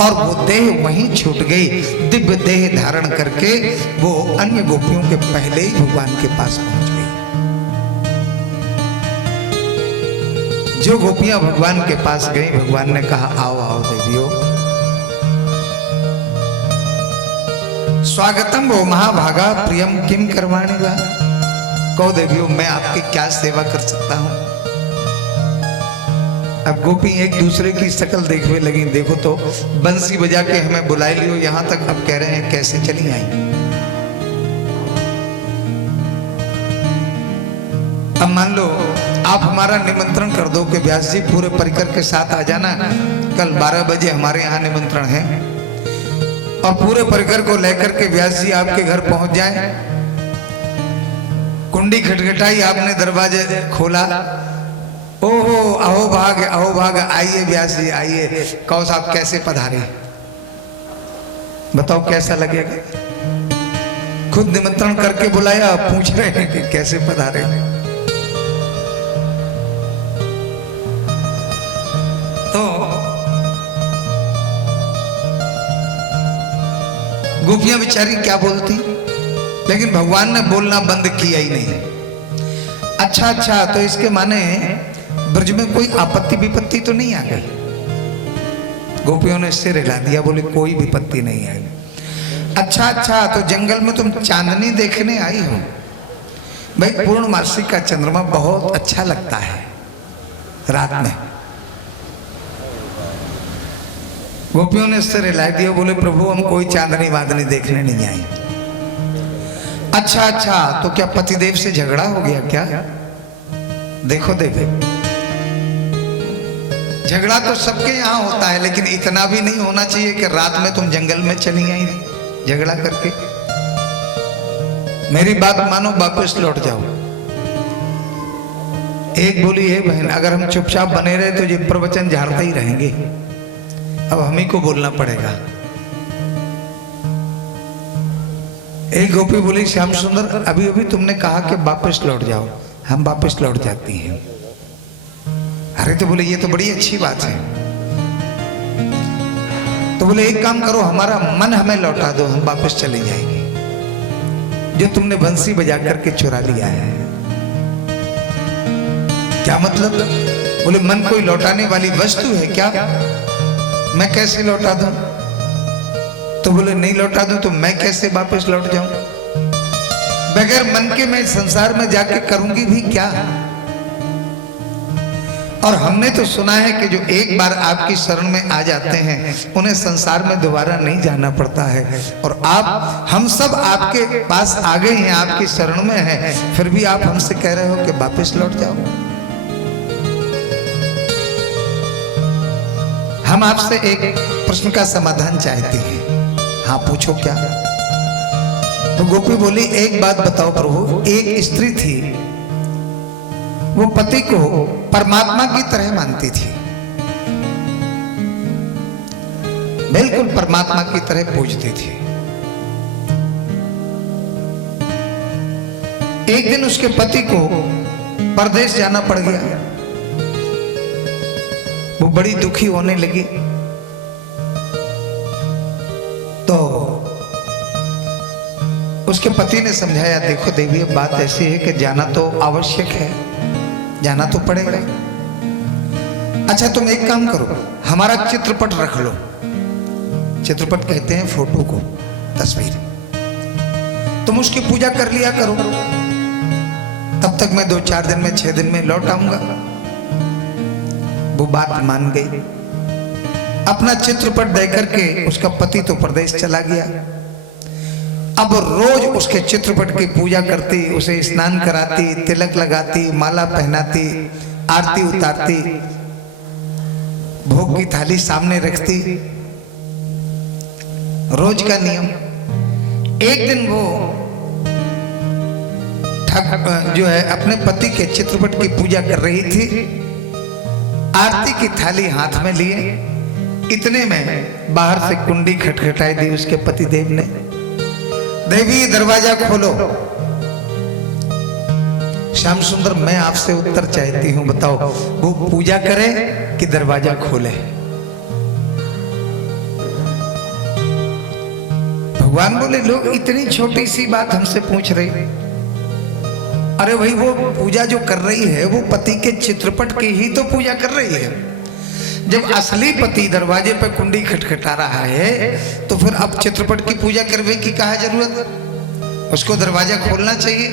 और वो देह वहीं छूट गई। दिव्य देह धारण करके वो अन्य गोपियों के पहले ही भगवान के पास पहुंच गई। जो गोपियां भगवान के पास गई, भगवान ने कहा, आओ आओ देवियों, स्वागतम वो महाभागा प्रियम किम करवाणी वा। कहो देवियों, मैं आपकी क्या सेवा कर सकता हूं? अब गोपी एक दूसरे की शक्ल देखने लगी। देखो तो बंसी बजा के हमें बुलाए लियो यहां तक, अब कह रहे हैं कैसे चली आई। अब मान लो आप हमारा निमंत्रण कर दो कि व्यास जी पूरे परिकर के साथ आ जाना, कल 12 बजे हमारे यहाँ निमंत्रण है, और पूरे परिकर को लेकर के व्यास जी आपके घर पहुंच जाए। कुंडी खटखटाई, आपने दरवाजे खोला, ओहो अहो भाग आइए व्यास जी आइए। कहो साहब कैसे पधारे? बताओ कैसा लगेगा? खुद निमंत्रण करके बुलाया, पूछ रहे हैं कि कैसे पधारे। तो गोपियां बेचारी क्या बोलती, लेकिन भगवान ने बोलना बंद किया ही नहीं। अच्छा, तो इसके माने ब्रज में कोई आपत्ति विपत्ति तो नहीं आ गई? गोपियों ने सिर हिला दिया, बोले कोई विपत्ति नहीं आई। अच्छा, तो जंगल में तुम चांदनी देखने आई हो? भाई पूर्णमासी का चंद्रमा बहुत अच्छा लगता है रात में। गोपियों ने सिर हिला दिया, बोले प्रभु हम कोई चांदनी वादनी देखने नहीं आई। अच्छा, तो क्या पतिदेव से झगड़ा हो गया क्या? देखो देवी, झगड़ा तो सबके यहाँ होता है, लेकिन इतना भी नहीं होना चाहिए कि रात में तुम जंगल में चली आई झगड़ा करके। मेरी बात मानो, वापस लौट जाओ। एक बोली है बहन, अगर हम चुपचाप बने रहे तो ये प्रवचन झाड़ते ही रहेंगे, अब हम ही को बोलना पड़ेगा। एक गोपी बोली श्याम सुंदर, अभी अभी तुमने कहा कि वापस लौट जाओ, हम वापस लौट जाती हैं। अरे तो बोले ये तो बड़ी अच्छी बात है। तो बोले एक काम करो, हमारा मन हमें लौटा दो, हम वापस चले जाएंगे, जो तुमने बंसी बजा करके चुरा लिया है। क्या मतलब? बोले मन कोई लौटाने वाली वस्तु है क्या? मैं कैसे लौटा दूं? तो बोले नहीं लौटा दूं तो मैं कैसे वापस लौट जाऊं? बगैर मन के मैं संसार में जाके करूंगी भी क्या? और हमने तो सुना है कि जो एक बार आपकी शरण में आ जाते हैं उन्हें संसार में दोबारा नहीं जाना पड़ता है। और आप, हम सब आपके पास आ गए हैं, आपकी शरण में हैं, फिर भी आप हमसे कह रहे हो कि वापस लौट जाओ। हम आपसे एक प्रश्न का समाधान चाहते हैं। हाँ पूछो क्या? तो गोपी बोली एक बात बताओ प्रभु, एक स्त्री थी, वो पति को परमात्मा की तरह मानती थी, बिल्कुल परमात्मा की तरह पूजती थी। एक दिन उसके पति को परदेश जाना पड़ गया, वो बड़ी दुखी होने लगी। तो उसके पति ने समझाया, देखो देवी अब बात ऐसी है कि जाना तो आवश्यक है, जाना तो पड़ेगा। अच्छा तुम एक काम करो, हमारा चित्रपट रख लो। चित्रपट कहते हैं फोटो को, तस्वीर। तुम उसकी पूजा कर लिया करो, तब तक मैं 2-4 दिन में 6 दिन में लौट आऊंगा। वो बात मान गई। अपना चित्रपट दे करके उसका पति तो प्रदेश चला गया। अब रोज उसके चित्रपट की पूजा करती, उसे स्नान कराती, तिलक लगाती, माला पहनाती, आरती उतारती, भोग की थाली सामने रखती, रोज का नियम। एक दिन वो जो है अपने पति के चित्रपट की पूजा कर रही थी, आरती की थाली हाथ में लिए, इतने में बाहर से कुंडी खटखटाई दी उसके पति देव ने। देवी दरवाजा खोलो। श्याम सुंदर मैं आपसे उत्तर चाहती हूं, बताओ वो पूजा करे कि दरवाजा खोले? भगवान बोले लोग इतनी छोटी सी बात हमसे पूछ रहे। अरे भाई वो पूजा जो कर रही है वो पति के चित्रपट की ही तो पूजा कर रही है। जब असली पति दरवाजे पर कुंडी खटखटा रहा है तो फिर अब चित्रपट की पूजा करने की क्या जरूरत? उसको दरवाजा खोलना चाहिए।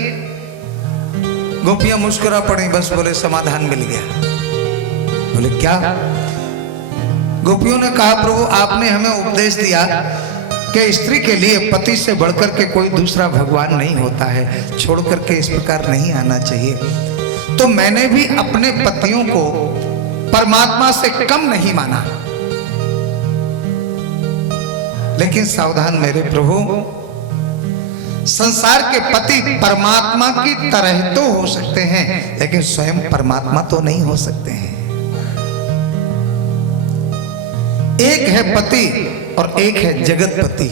गोपियां मुस्कुरा पड़ी, बस बोले समाधान मिल गया। बोले क्या? गोपियों ने कहा प्रभु आपने हमें उपदेश दिया कि स्त्री के लिए पति से बढ़कर के कोई दूसरा भगवान नहीं होता है, छोड़ करके इस प्रकार नहीं आना चाहिए। तो मैंने भी अपने पतियों को परमात्मा से कम नहीं माना, लेकिन सावधान मेरे प्रभु, संसार के पति परमात्मा की तरह तो हो सकते हैं, लेकिन स्वयं परमात्मा तो नहीं हो सकते हैं। एक है पति और एक है जगतपति,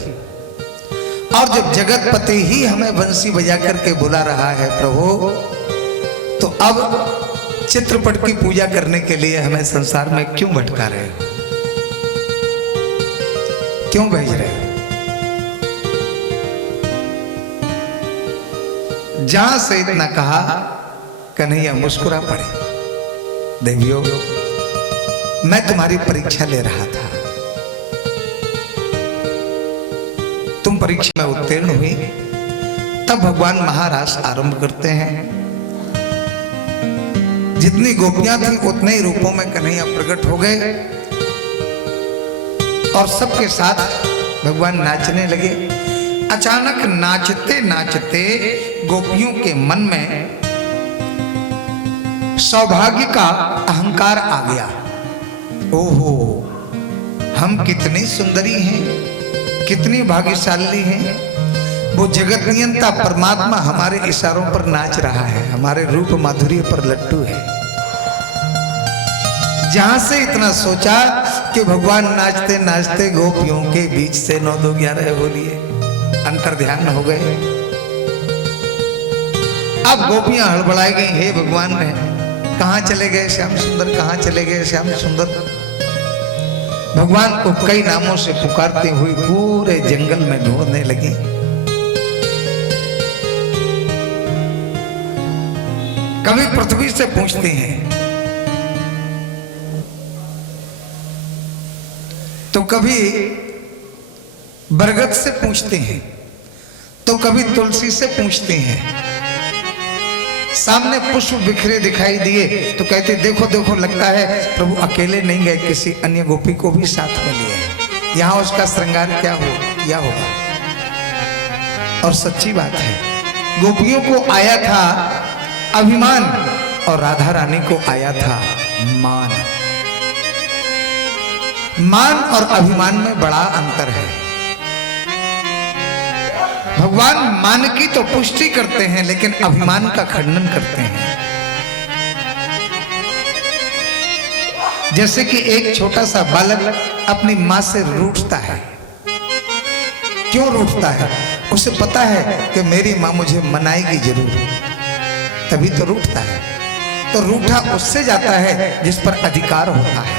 और जब जगतपति ही हमें बंसी बजा करके बुला रहा है प्रभु, तो अब चित्रपट की पूजा करने के लिए हमें संसार में क्यों भटका रहे हो, क्यों भेज रहे हो? जहां से इतना कहा कन्हैया मुस्कुरा पड़े। देवियों, मैं तुम्हारी परीक्षा ले रहा था, तुम परीक्षा में उत्तीर्ण हुई, तब भगवान महारास आरंभ करते हैं। जितनी गोपियां थी उतने ही रूपों में कन्हैया प्रकट हो गए और सबके साथ भगवान नाचने लगे। अचानक नाचते नाचते गोपियों के मन में सौभाग्य का अहंकार आ गया। ओहो, हम कितनी सुंदरी हैं, कितनी भाग्यशाली हैं। वो जगत नियंता परमात्मा हमारे इशारों पर नाच रहा है, हमारे रूप माधुर्य पर लट्टू है। जहां से इतना सोचा कि भगवान नाचते नाचते गोपियों के बीच से 9 2 11 बोलिए अंतर ध्यान हो गए। अब गोपियां हड़बड़ाई गई, हे भगवान ने कहां चले गए श्याम सुंदर, कहां चले गए श्याम सुंदर। भगवान को कई नामों से पुकारते हुए पूरे जंगल में ढूंढने लगी। कभी पृथ्वी से पूछते हैं तो कभी बरगद से पूछते हैं तो कभी तुलसी से पूछते हैं। सामने पुष्प बिखरे दिखाई दिए तो कहते देखो देखो, लगता है प्रभु अकेले नहीं गए, किसी अन्य गोपी को भी साथ में लिए। यहां उसका श्रृंगार क्या होगा। और सच्ची बात है, गोपियों को आया था अभिमान और राधा रानी को आया था मान। मान और अभिमान में बड़ा अंतर है। भगवान मान की तो पुष्टि करते हैं लेकिन अभिमान का खंडन करते हैं। जैसे कि एक छोटा सा बालक अपनी मां से रूठता है। क्यों रूठता है? उसे पता है कि मेरी मां मुझे मनाएगी जरूर, तभी तो रूठता है। तो रूठा उससे जाता है जिस पर अधिकार होता है।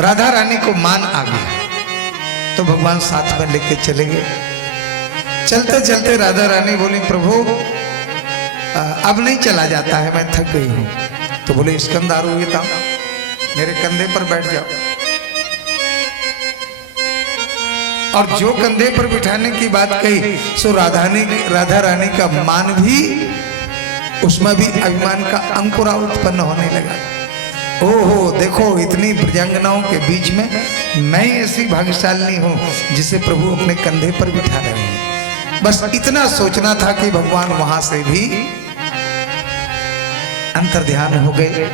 राधा रानी को मान आ गया तो भगवान साथ में लेके चले गए। चलते चलते राधा रानी बोली प्रभु अब नहीं चला जाता है, मैं थक गई हूं। तो बोले स्कंद आरोहिता, मेरे कंधे पर बैठ जाओ। और जो कंधे पर बिठाने की बात कही सो राधा रानी का मान भी, उसमें भी अभिमान का अंकुरा उत्पन्न होने लगा। ओहो, देखो इतनी ब्रजांगनाओं के बीच में मैं ऐसी भाग्यशाली हूं जिसे प्रभु अपने कंधे पर बिठा रहे हैं। बस इतना सोचना था कि भगवान वहां से भी अंतर्ध्यान हो गए।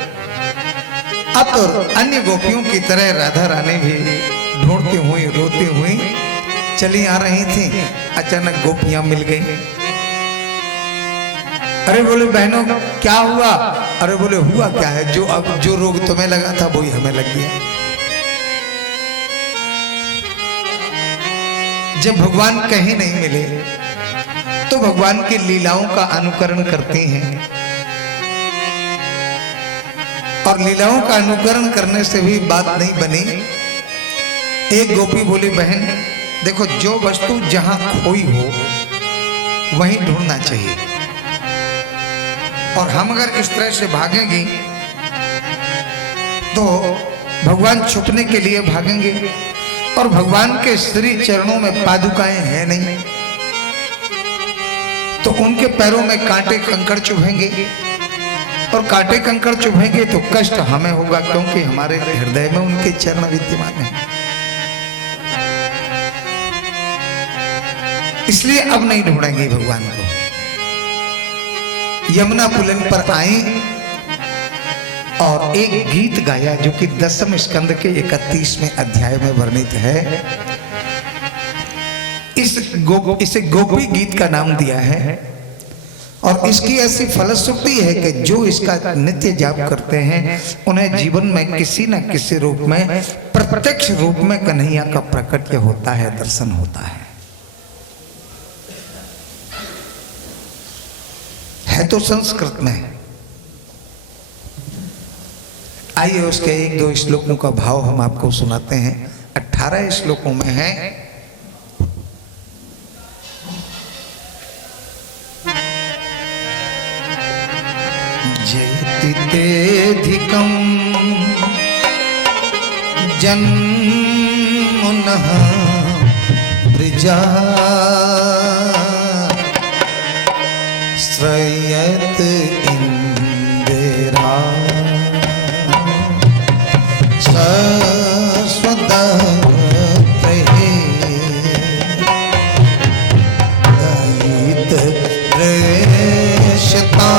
अब तो अन्य गोपियों की तरह राधा रानी भी ढूंढती हुई रोती हुई चली आ रही थी। अचानक गोपियां मिल गई। अरे बोले बहनों क्या हुआ? अरे बोले हुआ क्या है, जो रोग तुम्हें लगा था वही हमें लग गया। जब भगवान कहीं नहीं मिले तो भगवान की लीलाओं का अनुकरण करती हैं। और लीलाओं का अनुकरण करने से भी बात नहीं बनी। एक गोपी बोली बहन देखो, जो वस्तु जहां खोई हो वहीं ढूंढना चाहिए। और हम अगर इस तरह से भागेंगे तो भगवान छुपने के लिए भागेंगे। और भगवान के श्री चरणों में पादुकाएं हैं नहीं, तो उनके पैरों में कांटे कंकड़ चुभेंगे। और कांटे कंकड़ चुभेंगे तो कष्ट हमें होगा, क्योंकि हमारे हृदय में उनके चरण विद्यमान हैं। इसलिए अब नहीं ढूंढेंगे भगवान को। यमुना पुलन पर आई और एक गीत गाया जो कि 10वें स्कंद के 31वें अध्याय में वर्णित है। इसे गोपी गीत का नाम दिया है। और इसकी ऐसी फलश्रुति है कि जो इसका नित्य जाप करते हैं उन्हें जीवन में किसी न किसी रूप में, प्रत्यक्ष रूप में कन्हैया का प्रकट्य होता है, दर्शन होता है। तो संस्कृत में है। आइए उसके एक दो श्लोकों का भाव हम आपको सुनाते हैं। 18 श्लोकों में है। जयति तेधिकं जन्मनः प्रजा श्रयत इंदिरा सस्वदत्तये दयित प्रेषता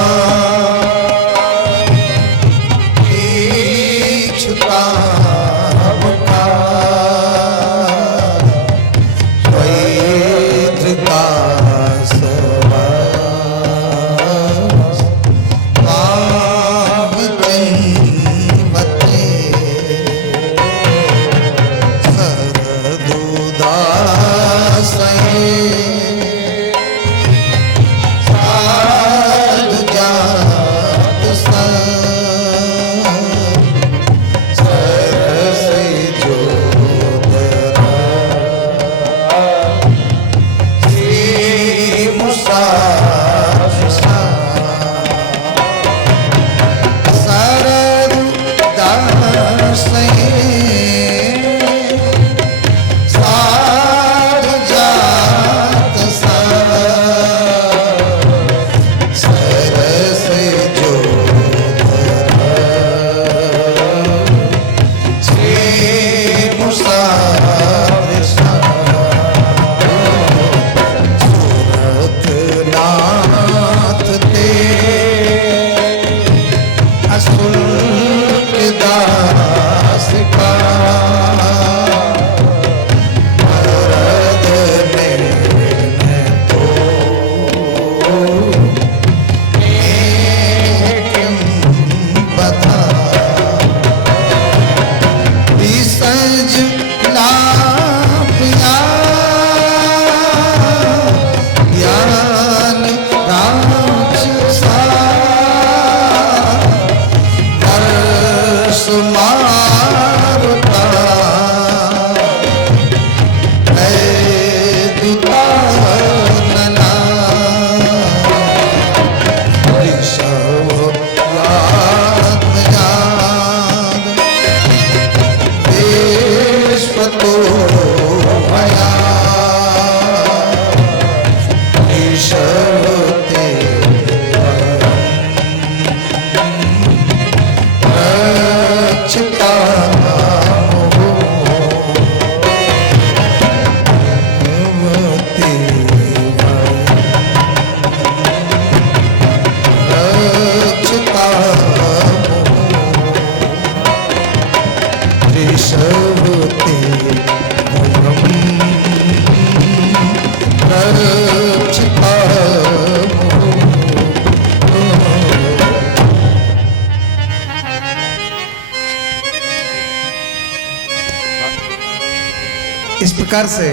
इस प्रकार से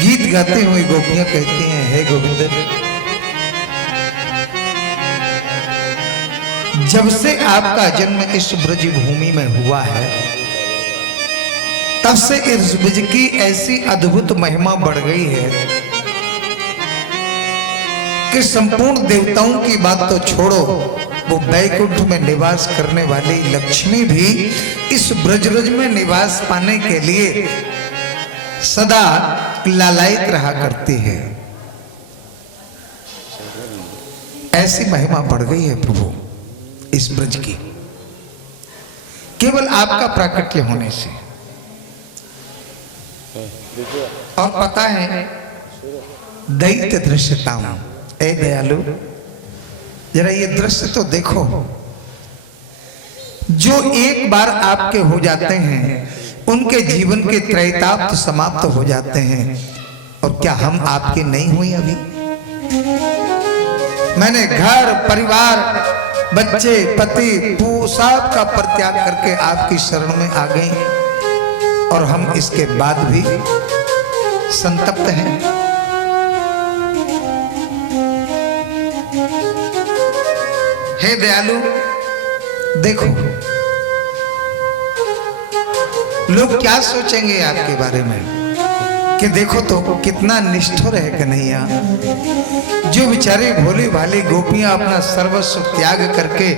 गीत गाते हुए गोपियां कहती हैं, हे गोविंद, जब से आपका जन्म इस ब्रज भूमि में हुआ है तब से इस ब्रज की ऐसी अद्भुत महिमा बढ़ गई है कि संपूर्ण देवताओं की बात तो छोड़ो, वो वैकुंठ में निवास करने वाली लक्ष्मी भी इस ब्रजरज में निवास पाने के लिए सदा लालायित रहा करती है। ऐसी महिमा बढ़ गई है प्रभु इस ब्रज की, केवल आपका प्राकट्य होने से। और पता है दैत्य दृश्यता, ए दयालु, जरा ये दृश्य तो देखो, जो एक बार आपके हो जाते हैं उनके जीवन के त्रैताप्त समाप्त हो जाते हैं। और क्या हम आपके नहीं हुए अभी? मैंने घर परिवार बच्चे पति सब का परित्याग करके आपकी शरण में आ गए और हम इसके बाद भी संतप्त हैं। हे दयालु, देखो लोग क्या सोचेंगे आपके बारे में कि देखो तो कितना निष्ठुर है कन्हैया। जो बेचारे भोले भाले गोपियां अपना सर्वस्व त्याग करके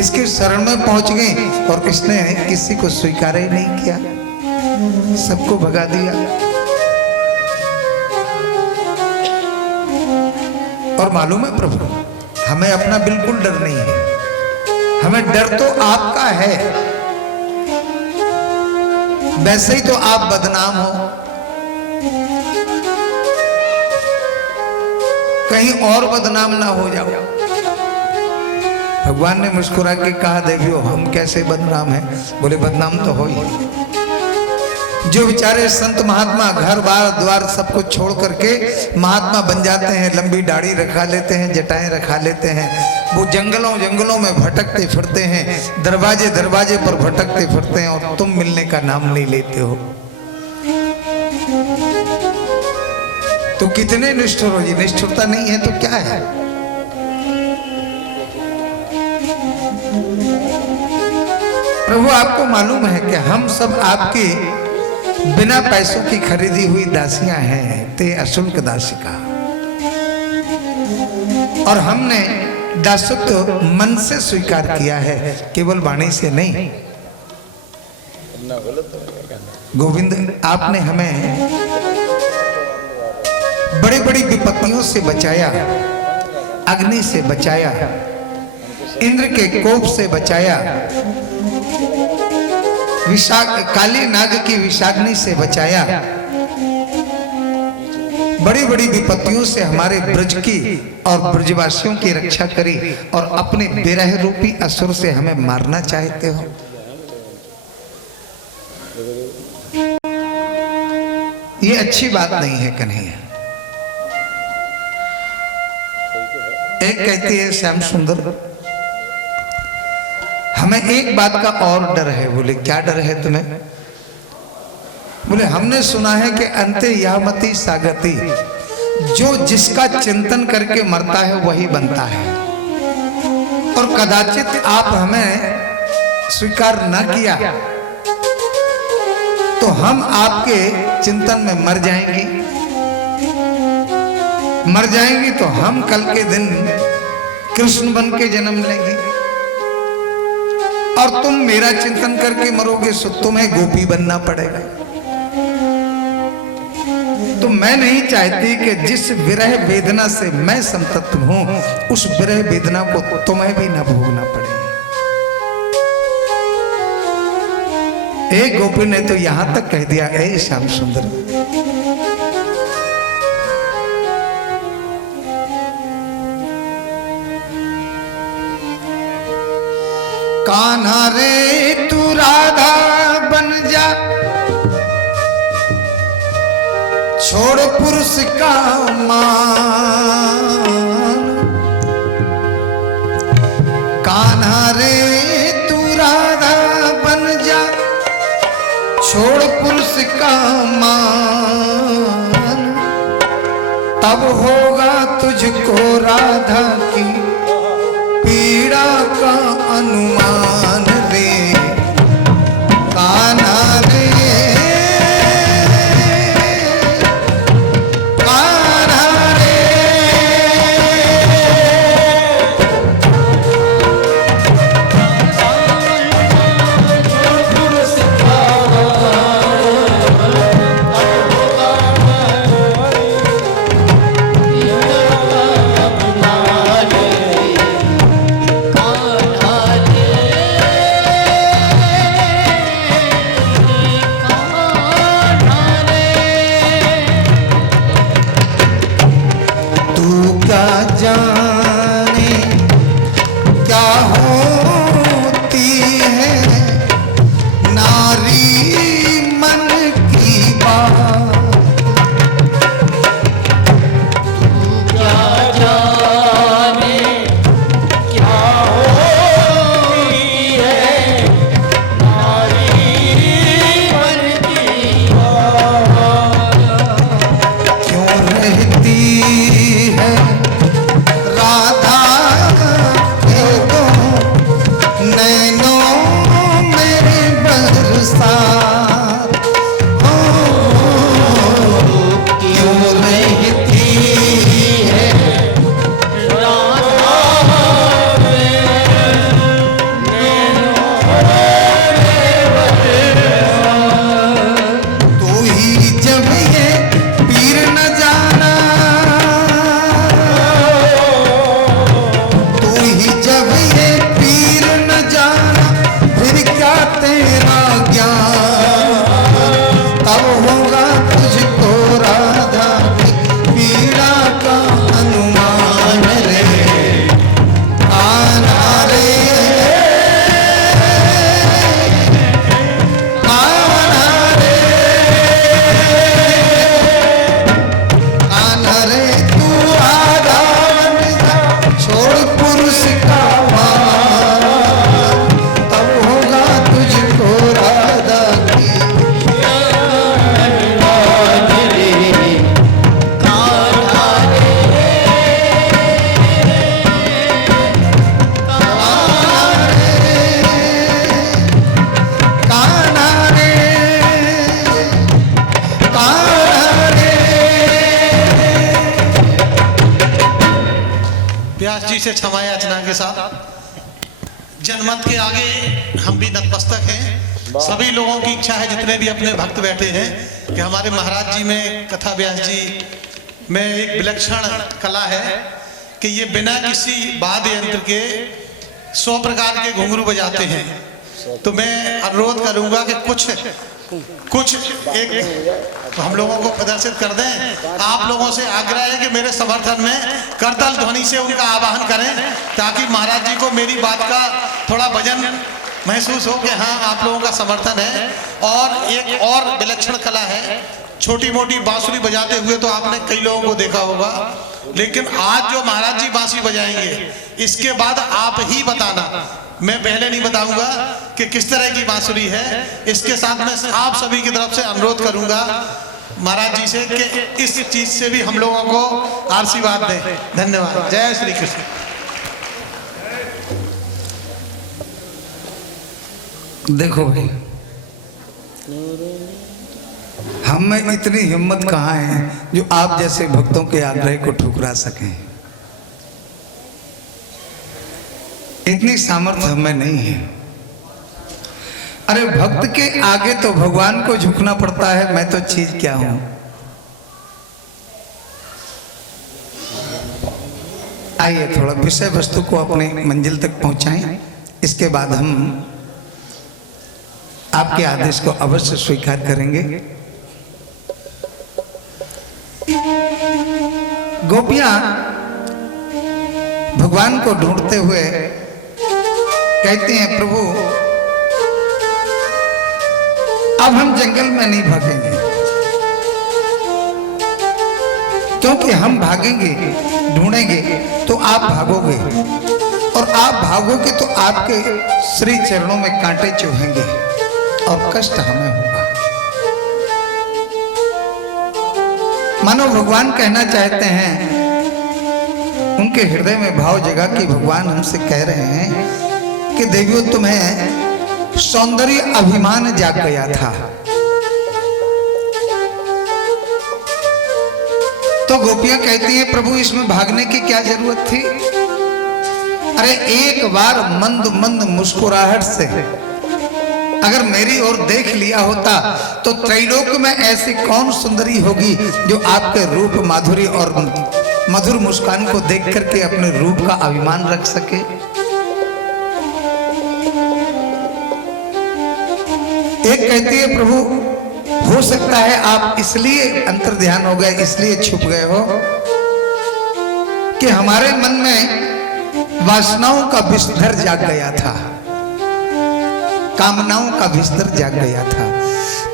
इसके शरण में पहुंच गई और इसने किसी को स्वीकार ही नहीं किया, सबको भगा दिया। और मालूम है प्रभु, हमें अपना बिल्कुल डर नहीं है, हमें डर तो आपका है। वैसे ही तो आप बदनाम हो, कहीं और बदनाम ना हो जाओ। भगवान ने मुस्कुरा के कहा, देवियो हम कैसे बदनाम हैं? बोले बदनाम तो हो ही। जो बेचारे संत महात्मा घर बार द्वार सब कुछ छोड़ करके महात्मा बन जाते हैं, लंबी दाढ़ी रखा लेते हैं, जटाएं रखा लेते हैं, वो जंगलों जंगलों में भटकते फिरते हैं, दरवाजे दरवाजे पर भटकते फिरते हैं, और तुम मिलने का नाम नहीं लेते हो। तो कितने निष्ठुर हो जी? निष्ठुरता नहीं है तो क्या है? प्रभु आपको मालूम है कि हम सब आपके बिना पैसों की खरीदी हुई दासियां हैं, ते अशुल्क दासिका। और हमने दासत्व मन से स्वीकार किया है, केवल वाणी से नहीं। गोविंद, आपने हमें बड़ी बड़ी विपत्तियों से बचाया, अग्नि से बचाया, इंद्र के कोप से बचाया, काली नाग की विषाग्नि से बचाया, बड़ी बड़ी विपत्तियों से हमारे ब्रज की और ब्रजवासियों की रक्षा करी, और अपने विरह रूपी असुर से हमें मारना चाहते हो। ये अच्छी बात नहीं है कन्हैया। एक कहती है श्याम सुंदर, हमें एक बात का और डर है। बोले क्या डर है तुम्हें? बोले हमने सुना है कि अंते यामति सागति, जो जिसका चिंतन करके मरता है वही बनता है, और कदाचित आप हमें स्वीकार न किया तो हम आपके चिंतन में मर जाएंगे। मर जाएंगी तो हम कल के दिन कृष्ण बन के जन्म लेंगे, और तुम मेरा चिंतन करके मरोगे सो तुम्हें गोपी बनना पड़ेगा। तो मैं नहीं चाहती कि जिस विरह वेदना से मैं संतप्त हूं, उस विरह वेदना को तुम्हें भी न भोगना पड़े। एक गोपी ने तो यहां तक कह दिया, ए श्याम सुंदर, कान्हा रे तू राधा बन जा, छोड़ पुरुष का मान। कान्हा रे तू राधा बन जा, छोड़ पुरुष का मान। तब होगा तुझको राधा की पीड़ा का अनुमान रे। कान्हा रे, कान्हा रे, जाने क्या होती है नारी मन की बात। तू क्या जाने क्या होती है नारी मन की बात। क्यों रहती है व्यास जी से क्षमा याचना के साथ जनमत के आगे हम भी नतमस्तक हैं। सभी लोगों की इच्छा है, जितने भी अपने भक्त बैठे हैं, कि हमारे महाराज जी में, कथा व्यास जी में एक विलक्षण कला है कि ये बिना किसी वाद्य यंत्र के 100 प्रकार के घुंघरू बजाते हैं। तो मैं अनुरोध करूंगा कि कुछ एक हम लोगों को प्रदर्शित कर दें। आप लोगों से आग्रह है कि मेरे समर्थन में करताल ध्वनि से उनका आवाहन करें, ताकि महाराज जी को मेरी बात का थोड़ा वजन महसूस हो कि हाँ, आप लोगों का समर्थन है। और एक और विलक्षण कला है, छोटी मोटी बांसुरी बजाते हुए तो आपने कई लोगों को देखा होगा, लेकिन आज जो महाराज जी बांसुरी बजाएंगे, इसके बाद आप ही बताना, मैं पहले नहीं बताऊंगा कि किस तरह की बांसुरी है। इसके साथ मैं आप सभी की तरफ से अनुरोध करूंगा महाराज जी से कि इस चीज से भी हम लोगों को आशीर्वाद दें। धन्यवाद। जय श्री कृष्ण। देखो भाई, हम में इतनी हिम्मत कहाँ है जो आप जैसे भक्तों के आग्रह को ठुकरा सकें। इतनी सामर्थ्य हमें नहीं है। अरे भक्त के आगे तो भगवान को झुकना पड़ता है, मैं तो चीज क्या हूं। आइए थोड़ा विषय वस्तु को अपनी मंजिल तक पहुंचाएं, इसके बाद हम आपके आदेश को अवश्य स्वीकार करेंगे। गोपियां भगवान को ढूंढते हुए कहती हैं, प्रभु अब हम जंगल में नहीं भागेंगे, क्योंकि हम भागेंगे, ढूंढेंगे तो आप भागोगे, और आप भागोगे तो आपके श्री चरणों में कांटे चुभेंगे और कष्ट हमें होगा। मानो भगवान कहना चाहते हैं, उनके हृदय में भाव जगा कि भगवान हमसे कह रहे हैं कि देवियों, तुम्हें सौंदर्य अभिमान जाग गया था, तो गोपियां कहती हैं, प्रभु इसमें भागने की क्या जरूरत थी। अरे एक बार मंद मंद मुस्कुराहट से अगर मेरी ओर देख लिया होता तो त्रैलोक में ऐसी कौन सुंदरी होगी जो आपके रूप, माधुरी और मधुर मुस्कान को देख करके अपने रूप का अभिमान रख सके। एक कहती है, प्रभु हो सकता है आप इसलिए अंतर ध्यान हो गए, इसलिए छुप गए हो कि हमारे मन में वासनाओं का विस्तर जाग गया था, कामनाओं का विस्तर जाग गया था।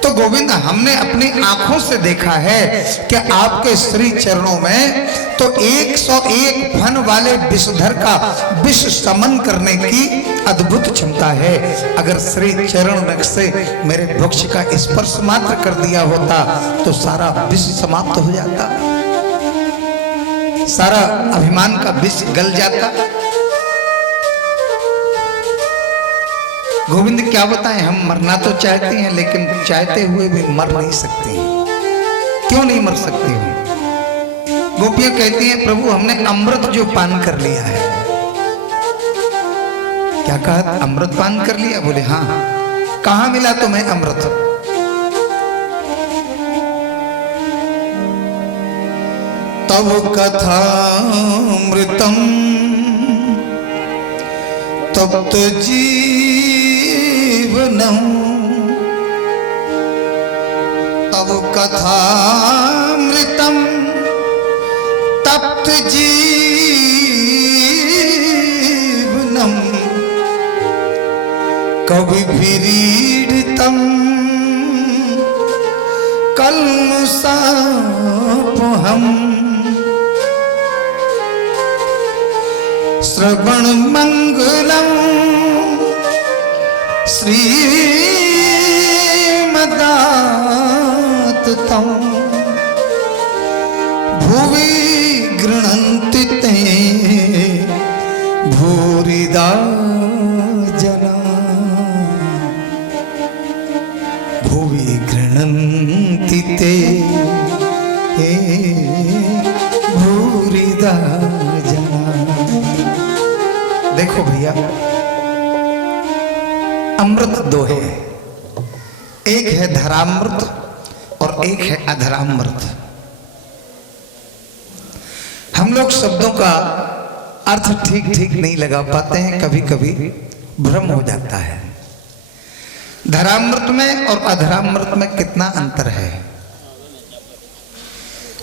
तो गोविंद, हमने अपनी आंखों से देखा है कि आपके श्री चरणों में तो 101 फन वाले विषधर का विष समन करने की अद्भुत क्षमता है। अगर श्री चरण नख से मेरे वक्ष का स्पर्श मात्र कर दिया होता तो सारा विष समाप्त हो जाता, सारा अभिमान का विष गल जाता। गोविंद क्या बताएं, हम मरना तो चाहते हैं, लेकिन चाहते हुए भी मर नहीं सकते हैं। क्यों नहीं मर सकते हैं? गोपियां कहती हैं, प्रभु हमने अमृत जो पान कर लिया है। क्या कहा? अमृत पान कर लिया? बोले हाँ। कहाँ मिला तुम्हें अमृत? तब कथामृतम तप्त जीवनम, तब कथामृतम तप्त जीवनम, कवि विरीडितम कल्मषापहम्, श्रवण मंगलम श्रीमदाततं, भुवि गृह्णन्ति ते भूरिदा जना, भुवि गृह्णन्ति ते भूरिदा जना। देखो भैया, अमृत दो है, एक है धरामृत और एक है अधरामृत। हम लोग शब्दों का अर्थ ठीक ठीक नहीं लगा पाते हैं, कभी कभी भ्रम हो जाता है। धरामृत में और अधरामृत में कितना अंतर है?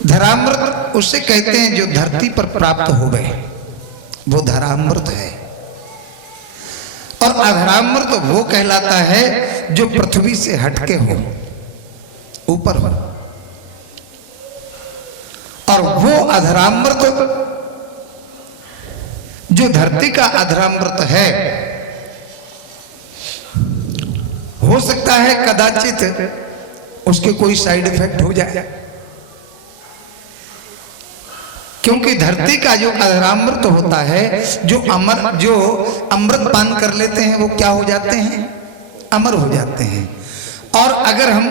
धरामृत उसे कहते हैं जो धरती पर प्राप्त हो गए, वो धरामृत है। और अधरामृत वो कहलाता है जो पृथ्वी से हटके हो, ऊपर हो। और वो अधरामृत जो धरती का अधरामृत है, हो सकता है कदाचित उसके कोई साइड इफेक्ट हो जाए, क्योंकि धरती का जो अधरामृत होता है, जो अमृत पान कर लेते हैं वो क्या हो जाते हैं? अमर हो जाते हैं। और अगर हम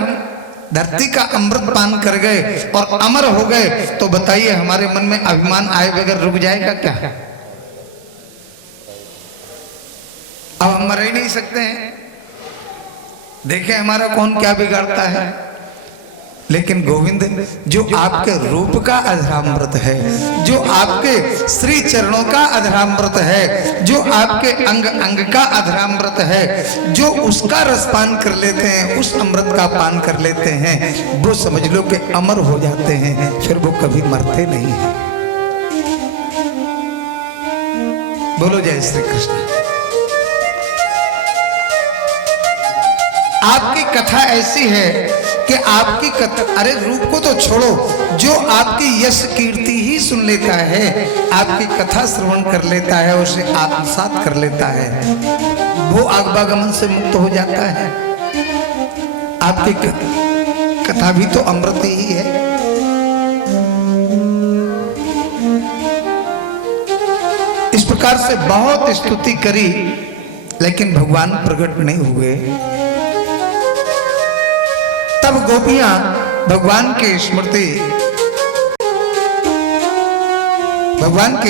धरती का अमृत पान कर गए और अमर हो गए तो बताइए हमारे मन में अभिमान आए बगैर रुक जाएगा क्या? अब हम मर ही नहीं सकते हैं। देखें हमारा कौन क्या बिगाड़ता है। लेकिन गोविंद जो आपके रूप का अधरामृत है, जो आपके श्री चरणों का अधरामृत है, जो आपके अंग अंग का अधरामृत है, जो उसका रसपान कर लेते हैं, उस अमृत का पान कर लेते हैं, वो समझ लो कि अमर हो जाते हैं, फिर वो कभी मरते नहीं हैं। बोलो जय श्री कृष्ण। आपकी कथा ऐसी है कि आपकी कथा, अरे रूप को तो छोड़ो, जो आपकी यश कीर्ति ही सुन लेता है, आपकी कथा श्रवण कर लेता है, उसे आत्मसात कर लेता है, वो आगमन से मुक्त हो जाता है। आपकी कथा भी तो अमृत ही है। इस प्रकार से बहुत स्तुति करी, लेकिन भगवान प्रकट नहीं हुए। तब गोपियां भगवान की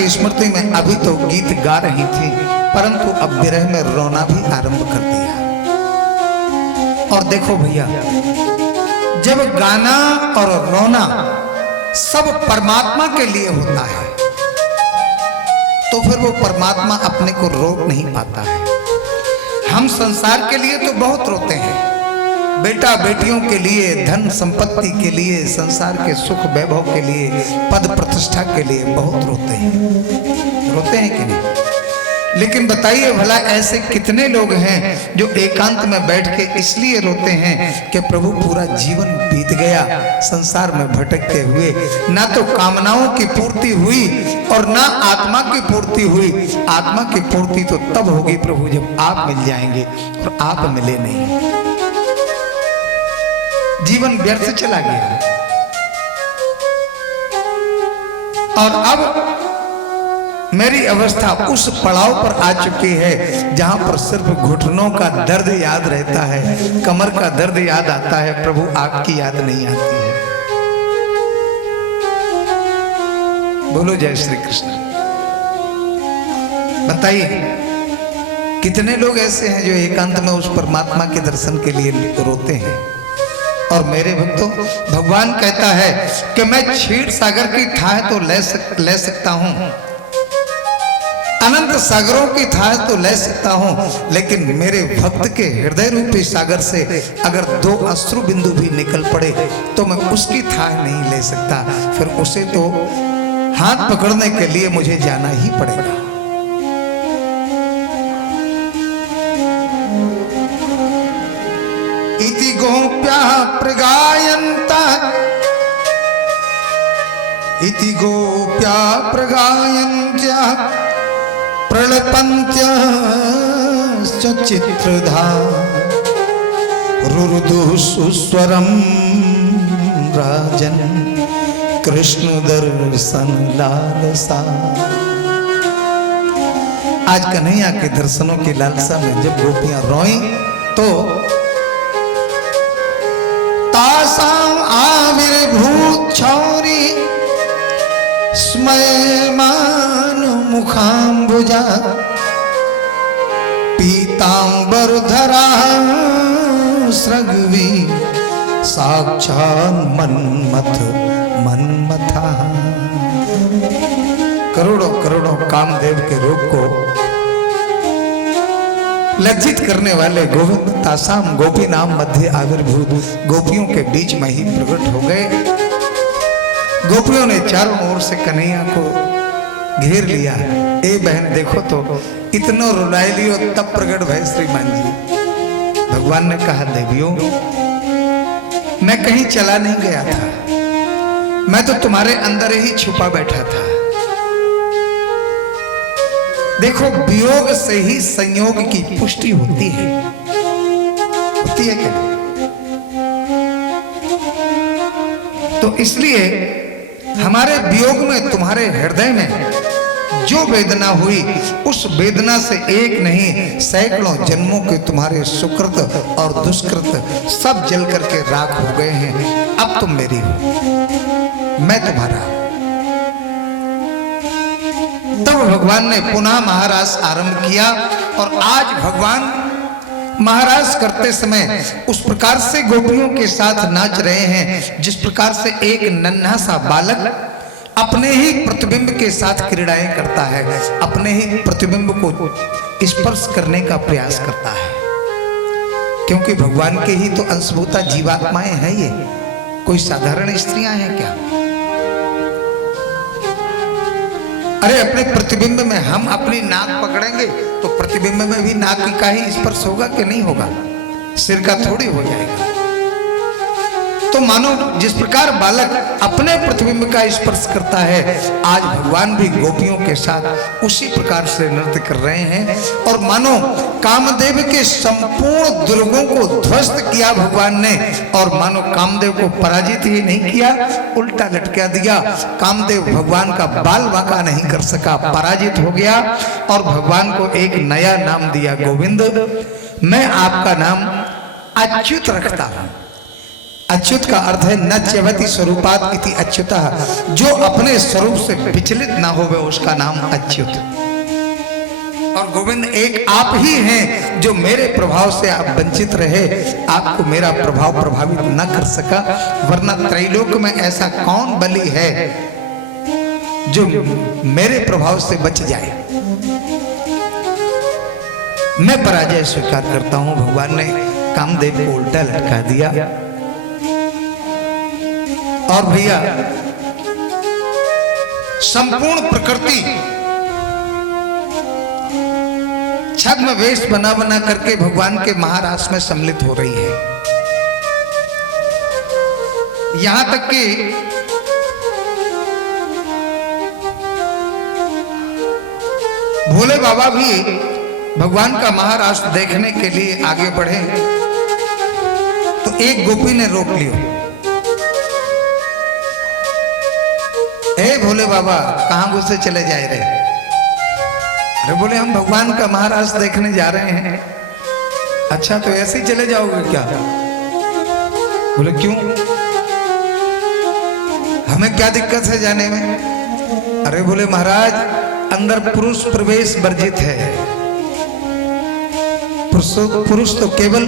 स्मृति में अभी तो गीत गा रही थी, परंतु अब विरह में रोना भी आरंभ कर दिया। और देखो भैया, जब गाना और रोना सब परमात्मा के लिए होता है, तो फिर वो परमात्मा अपने को रोक नहीं पाता है। हम संसार के लिए तो बहुत रोते हैं, बेटा बेटियों के लिए, धन संपत्ति के लिए, संसार के सुख वैभव के लिए, पद प्रतिष्ठा के लिए बहुत रोते हैं कि नहीं? लेकिन बताइए भला ऐसे कितने लोग हैं जो एकांत में बैठ के इसलिए रोते हैं कि प्रभु पूरा जीवन बीत गया संसार में भटकते हुए, ना तो कामनाओं की पूर्ति हुई और ना आत्मा की पूर्ति हुई। आत्मा की पूर्ति तो तब होगी प्रभु जब आप मिल जाएंगे, और आप मिले नहीं, जीवन व्यर्थ चला गया। और अब मेरी अवस्था उस पड़ाव पर आ चुकी है जहां पर सिर्फ घुटनों का दर्द याद रहता है, कमर का दर्द याद आता है, प्रभु आपकी याद नहीं आती है। बोलो जय श्री कृष्ण। बताइए कितने लोग ऐसे हैं जो एकांत में उस परमात्मा के दर्शन के लिए रोते हैं। और मेरे भक्तों, भगवान कहता है कि मैं क्षीर सागर की थाह तो ले सकता हूं, अनंत सागरों की थाह तो ले सकता हूं, लेकिन मेरे भक्त के हृदय रूपी सागर से अगर 2 अश्रु बिंदु भी निकल पड़े तो मैं उसकी थाह नहीं ले सकता। फिर उसे तो हाथ पकड़ने के लिए मुझे जाना ही पड़ेगा। इति गोप्या प्रगायन्ता, इति गोप्या प्रगायन्त्या प्रलपन्त्य चित्रधा रुरुदुः सुस्वरं राजन् कृष्ण दर्शन लालसा। आज कन्हैया के दर्शनों की लालसा में जब गोपियां रोईं तो तासाम आविर्भूत छौरी स्मयमान मुखाम्बुजा पीतांबर धरा सृगवी साक्षात मनमथा। करोड़ों करोड़ों कामदेव के रूप को लज्जित करने वाले गोविंद तासाम गोपी नाम मध्य आविर्भूत गोपियों के बीच में ही प्रकट हो गए। गोपियों ने चारों ओर से कन्हैया को घेर लिया। ए बहन देखो तो इतनो रुलाई लियो तब प्रकट भय श्रीमान जी। भगवान ने कहा देवियों मैं कहीं चला नहीं गया था, मैं तो तुम्हारे अंदर ही छुपा बैठा था। देखो वियोग से ही संयोग की पुष्टि होती है क्या? तो इसलिए हमारे वियोग में तुम्हारे हृदय में जो वेदना हुई उस वेदना से एक नहीं सैकड़ों जन्मों के तुम्हारे सुकृत और दुष्कृत सब जल करके राख हो गए हैं। अब तुम मेरी हो, मैं तुम्हारा। तब भगवान ने पुनः महारास आरंभ किया और आज भगवान महाराज करते समय उस प्रकार से गोपियों के साथ नाच रहे हैं जिस प्रकार से एक नन्हा सा बालक अपने ही प्रतिबिंब के साथ क्रीड़ाएं करता है, अपने ही प्रतिबिंब को स्पर्श करने का प्रयास करता है। क्योंकि भगवान के ही तो अंशभूता जीवात्माएं हैं ये, कोई साधारण स्त्रियां हैं क्या? अरे अपने प्रतिबिंब में हम अपनी नाक पकड़ेंगे तो प्रतिबिंब में भी नाक का ही स्पर्श होगा कि नहीं होगा? सिर का थोड़ी हो जाएगा। तो मानो जिस प्रकार बालक अपने प्रतिबिंब का स्पर्श करता है, आज भगवान भी गोपियों के साथ उसी प्रकार से नृत्य कर रहे हैं। और मानो कामदेव के संपूर्ण दुर्गों को ध्वस्त किया भगवान ने, और मानो कामदेव को पराजित ही नहीं किया, उल्टा लटका दिया। कामदेव भगवान का बाल बांका नहीं कर सका, पराजित हो गया और भगवान को एक नया नाम दिया, गोविंद। मैं आपका नाम अच्युत रखता हूं। अच्युत का अर्थ है न च्यवति स्वरूपात इति अच्युतः, जो अपने स्वरूप से विचलित ना होवे उसका नाम अच्युत। और गोविंद एक आप ही हैं जो मेरे प्रभाव से आप वंचित रहे, आपको मेरा प्रभाव प्रभावित न कर सका। वरना त्रैलोक में ऐसा कौन बलि है जो मेरे प्रभाव से बच जाए? मैं पराजय स्वीकार करता हूं। भगवान ने कामदेव को उल्टा लटका दिया। और भैया संपूर्ण प्रकृति छद्म वेश बना बना करके भगवान के महारास में सम्मिलित हो रही है। यहां तक कि भोले बाबा भी भगवान का महारास देखने के लिए आगे बढ़े तो एक गोपी ने रोक लिया। हे भोले बाबा कहां घुसे चले जा रहे? अरे बोले हम भगवान का महाराज देखने जा रहे हैं। अच्छा तो ऐसे ही चले जाओगे क्या? बोले क्यों, हमें क्या दिक्कत है जाने में? अरे बोले महाराज अंदर पुरुष प्रवेश वर्जित है। पुरुष तो केवल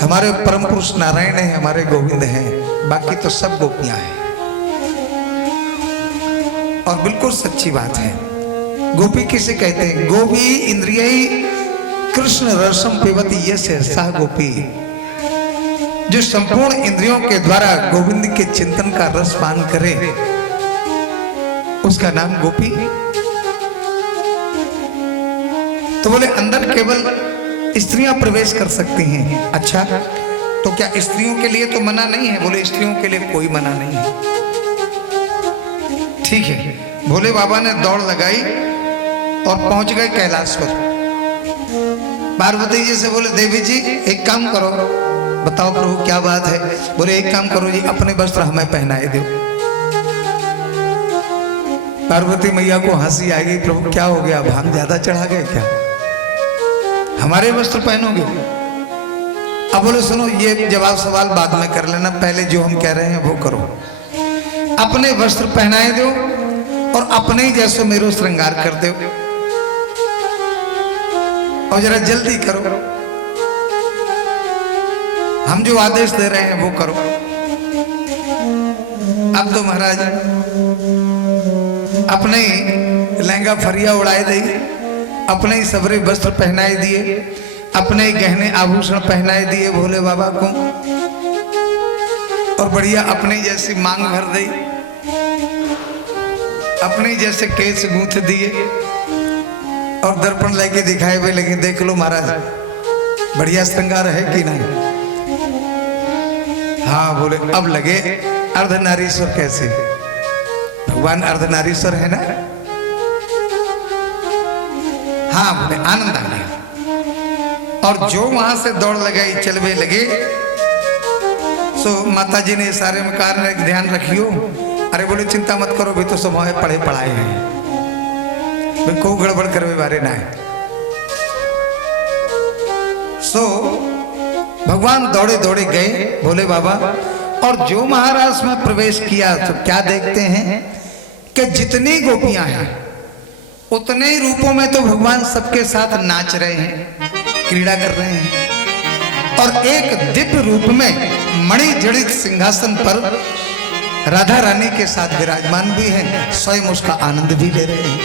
हमारे परम पुरुष नारायण है, हमारे गोविंद हैं, बाकी तो सब गोपियां हैं। और बिल्कुल सच्ची बात है। गोपी किसे कहते हैं? गोपी इंद्रिय कृष्ण रसम पिबती यस्य सा गोपी, जो संपूर्ण इंद्रियों के द्वारा गोविंद के चिंतन का रस पान करे उसका नाम गोपी। तो बोले अंदर केवल स्त्रियां प्रवेश कर सकती हैं। अच्छा तो क्या स्त्रियों के लिए तो मना नहीं है? बोले स्त्रियों के लिए कोई मना नहीं है। ठीक है, भोले बाबा ने दौड़ लगाई और पहुंच गए कैलाश पर। पार्वती जी से बोले देवी जी एक काम करो, बताओ प्रभु क्या बात है? बोले एक काम करो जी, अपने वस्त्र हमें पहनाए दो। पार्वती मैया को हंसी आ गई, प्रभु क्या हो गया, भांग ज्यादा चढ़ा गए क्या, हमारे वस्त्र पहनोगे? अब बोले सुनो ये जवाब सवाल बाद में कर लेना, पहले जो हम कह रहे हैं वो करो। अपने वस्त्र पहनाए दो और अपने ही जैसे मेरो श्रृंगार कर दो। और जरा जल्दी करो, हम जो आदेश दे रहे हैं वो करो। अब तो महाराज अपने ही लहंगा फरिया उड़ाए दिए, अपने ही सबरे वस्त्र पहनाए दिए, अपने ही गहने आभूषण पहनाए दिए भोले बाबा को, और बढ़िया अपने जैसी मांग भर दी, अपने जैसे केस गूंथ दिए और दर्पण लेके दिखाए हुए लगे, देख लो महाराज बढ़िया श्रृंगार है कि नहीं। हाँ बोले, अब लगे अर्धनारीश्वर कैसे, भगवान अर्धनारीश्वर है ना। हाँ बोले, आनंद आ गया। और जो वहां से दौड़ लगाई चलवे लगे, सो माता जी ने सारे में कारण ध्यान रखियो। अरे बोले चिंता मत करो, भी तो सब पढ़े पढ़ाए हैं, भाई को गड़बड़ करवे बारे ना है। सो भगवान दौड़े दौड़े गए भोले बाबा, और जो महाराज में प्रवेश किया तो क्या देखते हैं कि जितनी गोपियां हैं उतने ही रूपों में तो भगवान सबके साथ नाच रहे हैं, क्रीड़ा कर रहे हैं। और एक दिव्य रूप में मणि जड़ित सिंहासन पर राधा रानी के साथ विराजमान भी हैं, स्वयं उसका आनंद भी ले रहे हैं।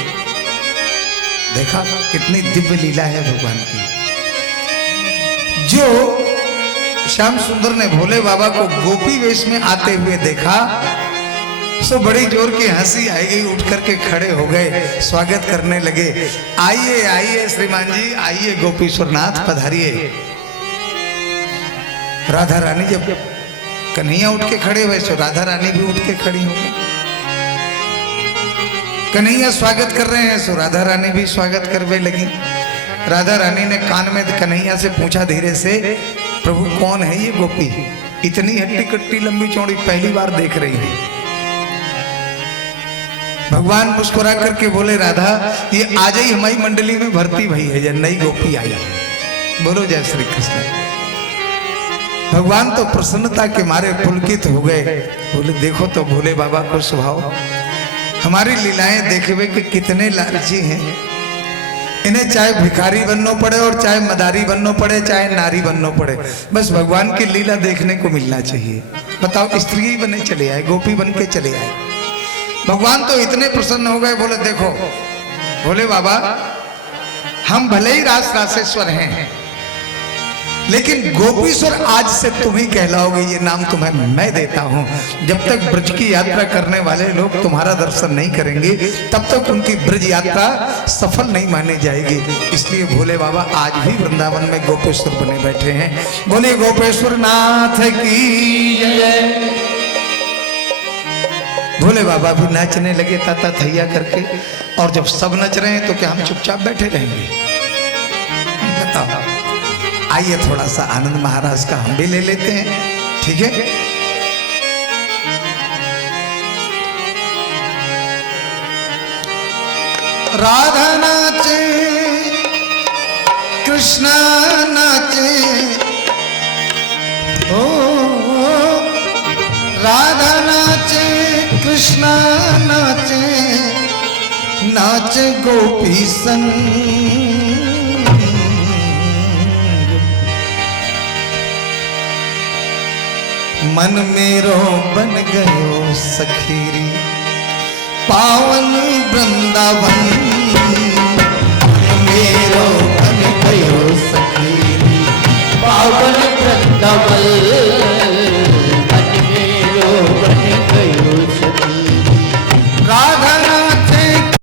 देखा कितनी दिव्य लीला है भगवान की। जो श्याम सुंदर ने भोले बाबा को गोपी वेश में आते हुए देखा, सो बड़ी जोर की हंसी आएगी, उठ करके खड़े हो गए, स्वागत करने लगे। आइए आइए श्रीमान जी, आइए गोपीश्वरनाथ पधारिए। राधा रानी जब कन्हैया उठ के खड़े हुए, सो राधा रानी भी उठ के खड़ी हो गई। कन्हैया स्वागत कर रहे हैं, सो राधा रानी भी स्वागत करने लगी। राधा रानी ने कान में कन्हैया से पूछा धीरे से, प्रभु कौन है ये गोपी, इतनी हट्टी कट्टी लंबी चौड़ी पहली बार देख रही है। भगवान मुस्कुरा करके बोले, राधा ये आज ही हमारी मंडली में भर्ती भई है, जब नई गोपी आई। बोलो जय श्री कृष्ण। भगवान तो प्रसन्नता के मारे पुलकित हो गए। बोले देखो तो भोले बाबा को स्वभाव, हमारी लीलाएं देखे हुए कि कितने लालची हैं। इन्हें चाहे भिखारी बनना पड़े और चाहे मदारी बनना पड़े, चाहे नारी बनना पड़े, बस भगवान की लीला देखने को मिलना चाहिए। बताओ, स्त्री ही बने चले आए, गोपी बन के चले आए। भगवान तो इतने प्रसन्न हो गए, बोले देखो भोले बाबा, हम भले ही रास रासेश्वर हैं, लेकिन गोपीश्वर आज से तुम ही कहलाओगे, ये नाम तुम्हें मैं देता हूं। जब तक ब्रज की यात्रा करने वाले लोग तुम्हारा दर्शन नहीं करेंगे, तब तक उनकी ब्रज यात्रा सफल नहीं मानी जाएगी। इसलिए भोले बाबा आज भी वृंदावन में गोपेश्वर बने बैठे हैं। बोले गोपेश्वर नाथ की जय। भोले बाबा भी नाचने लगे ताता थैया करके, और जब सब नच रहे हैं तो क्या हम चुपचाप बैठे रहेंगे? बताओ, आइए थोड़ा सा आनंद महाराज का हम भी ले लेते हैं, ठीक है? राधा नाचे, कृष्णा नाचे, ओ राधा नाचे, कृष्णा नाचे, नाचे गोपी संग। मन मेरो बन गयो सखीरी, पावन वृंदावन मेरो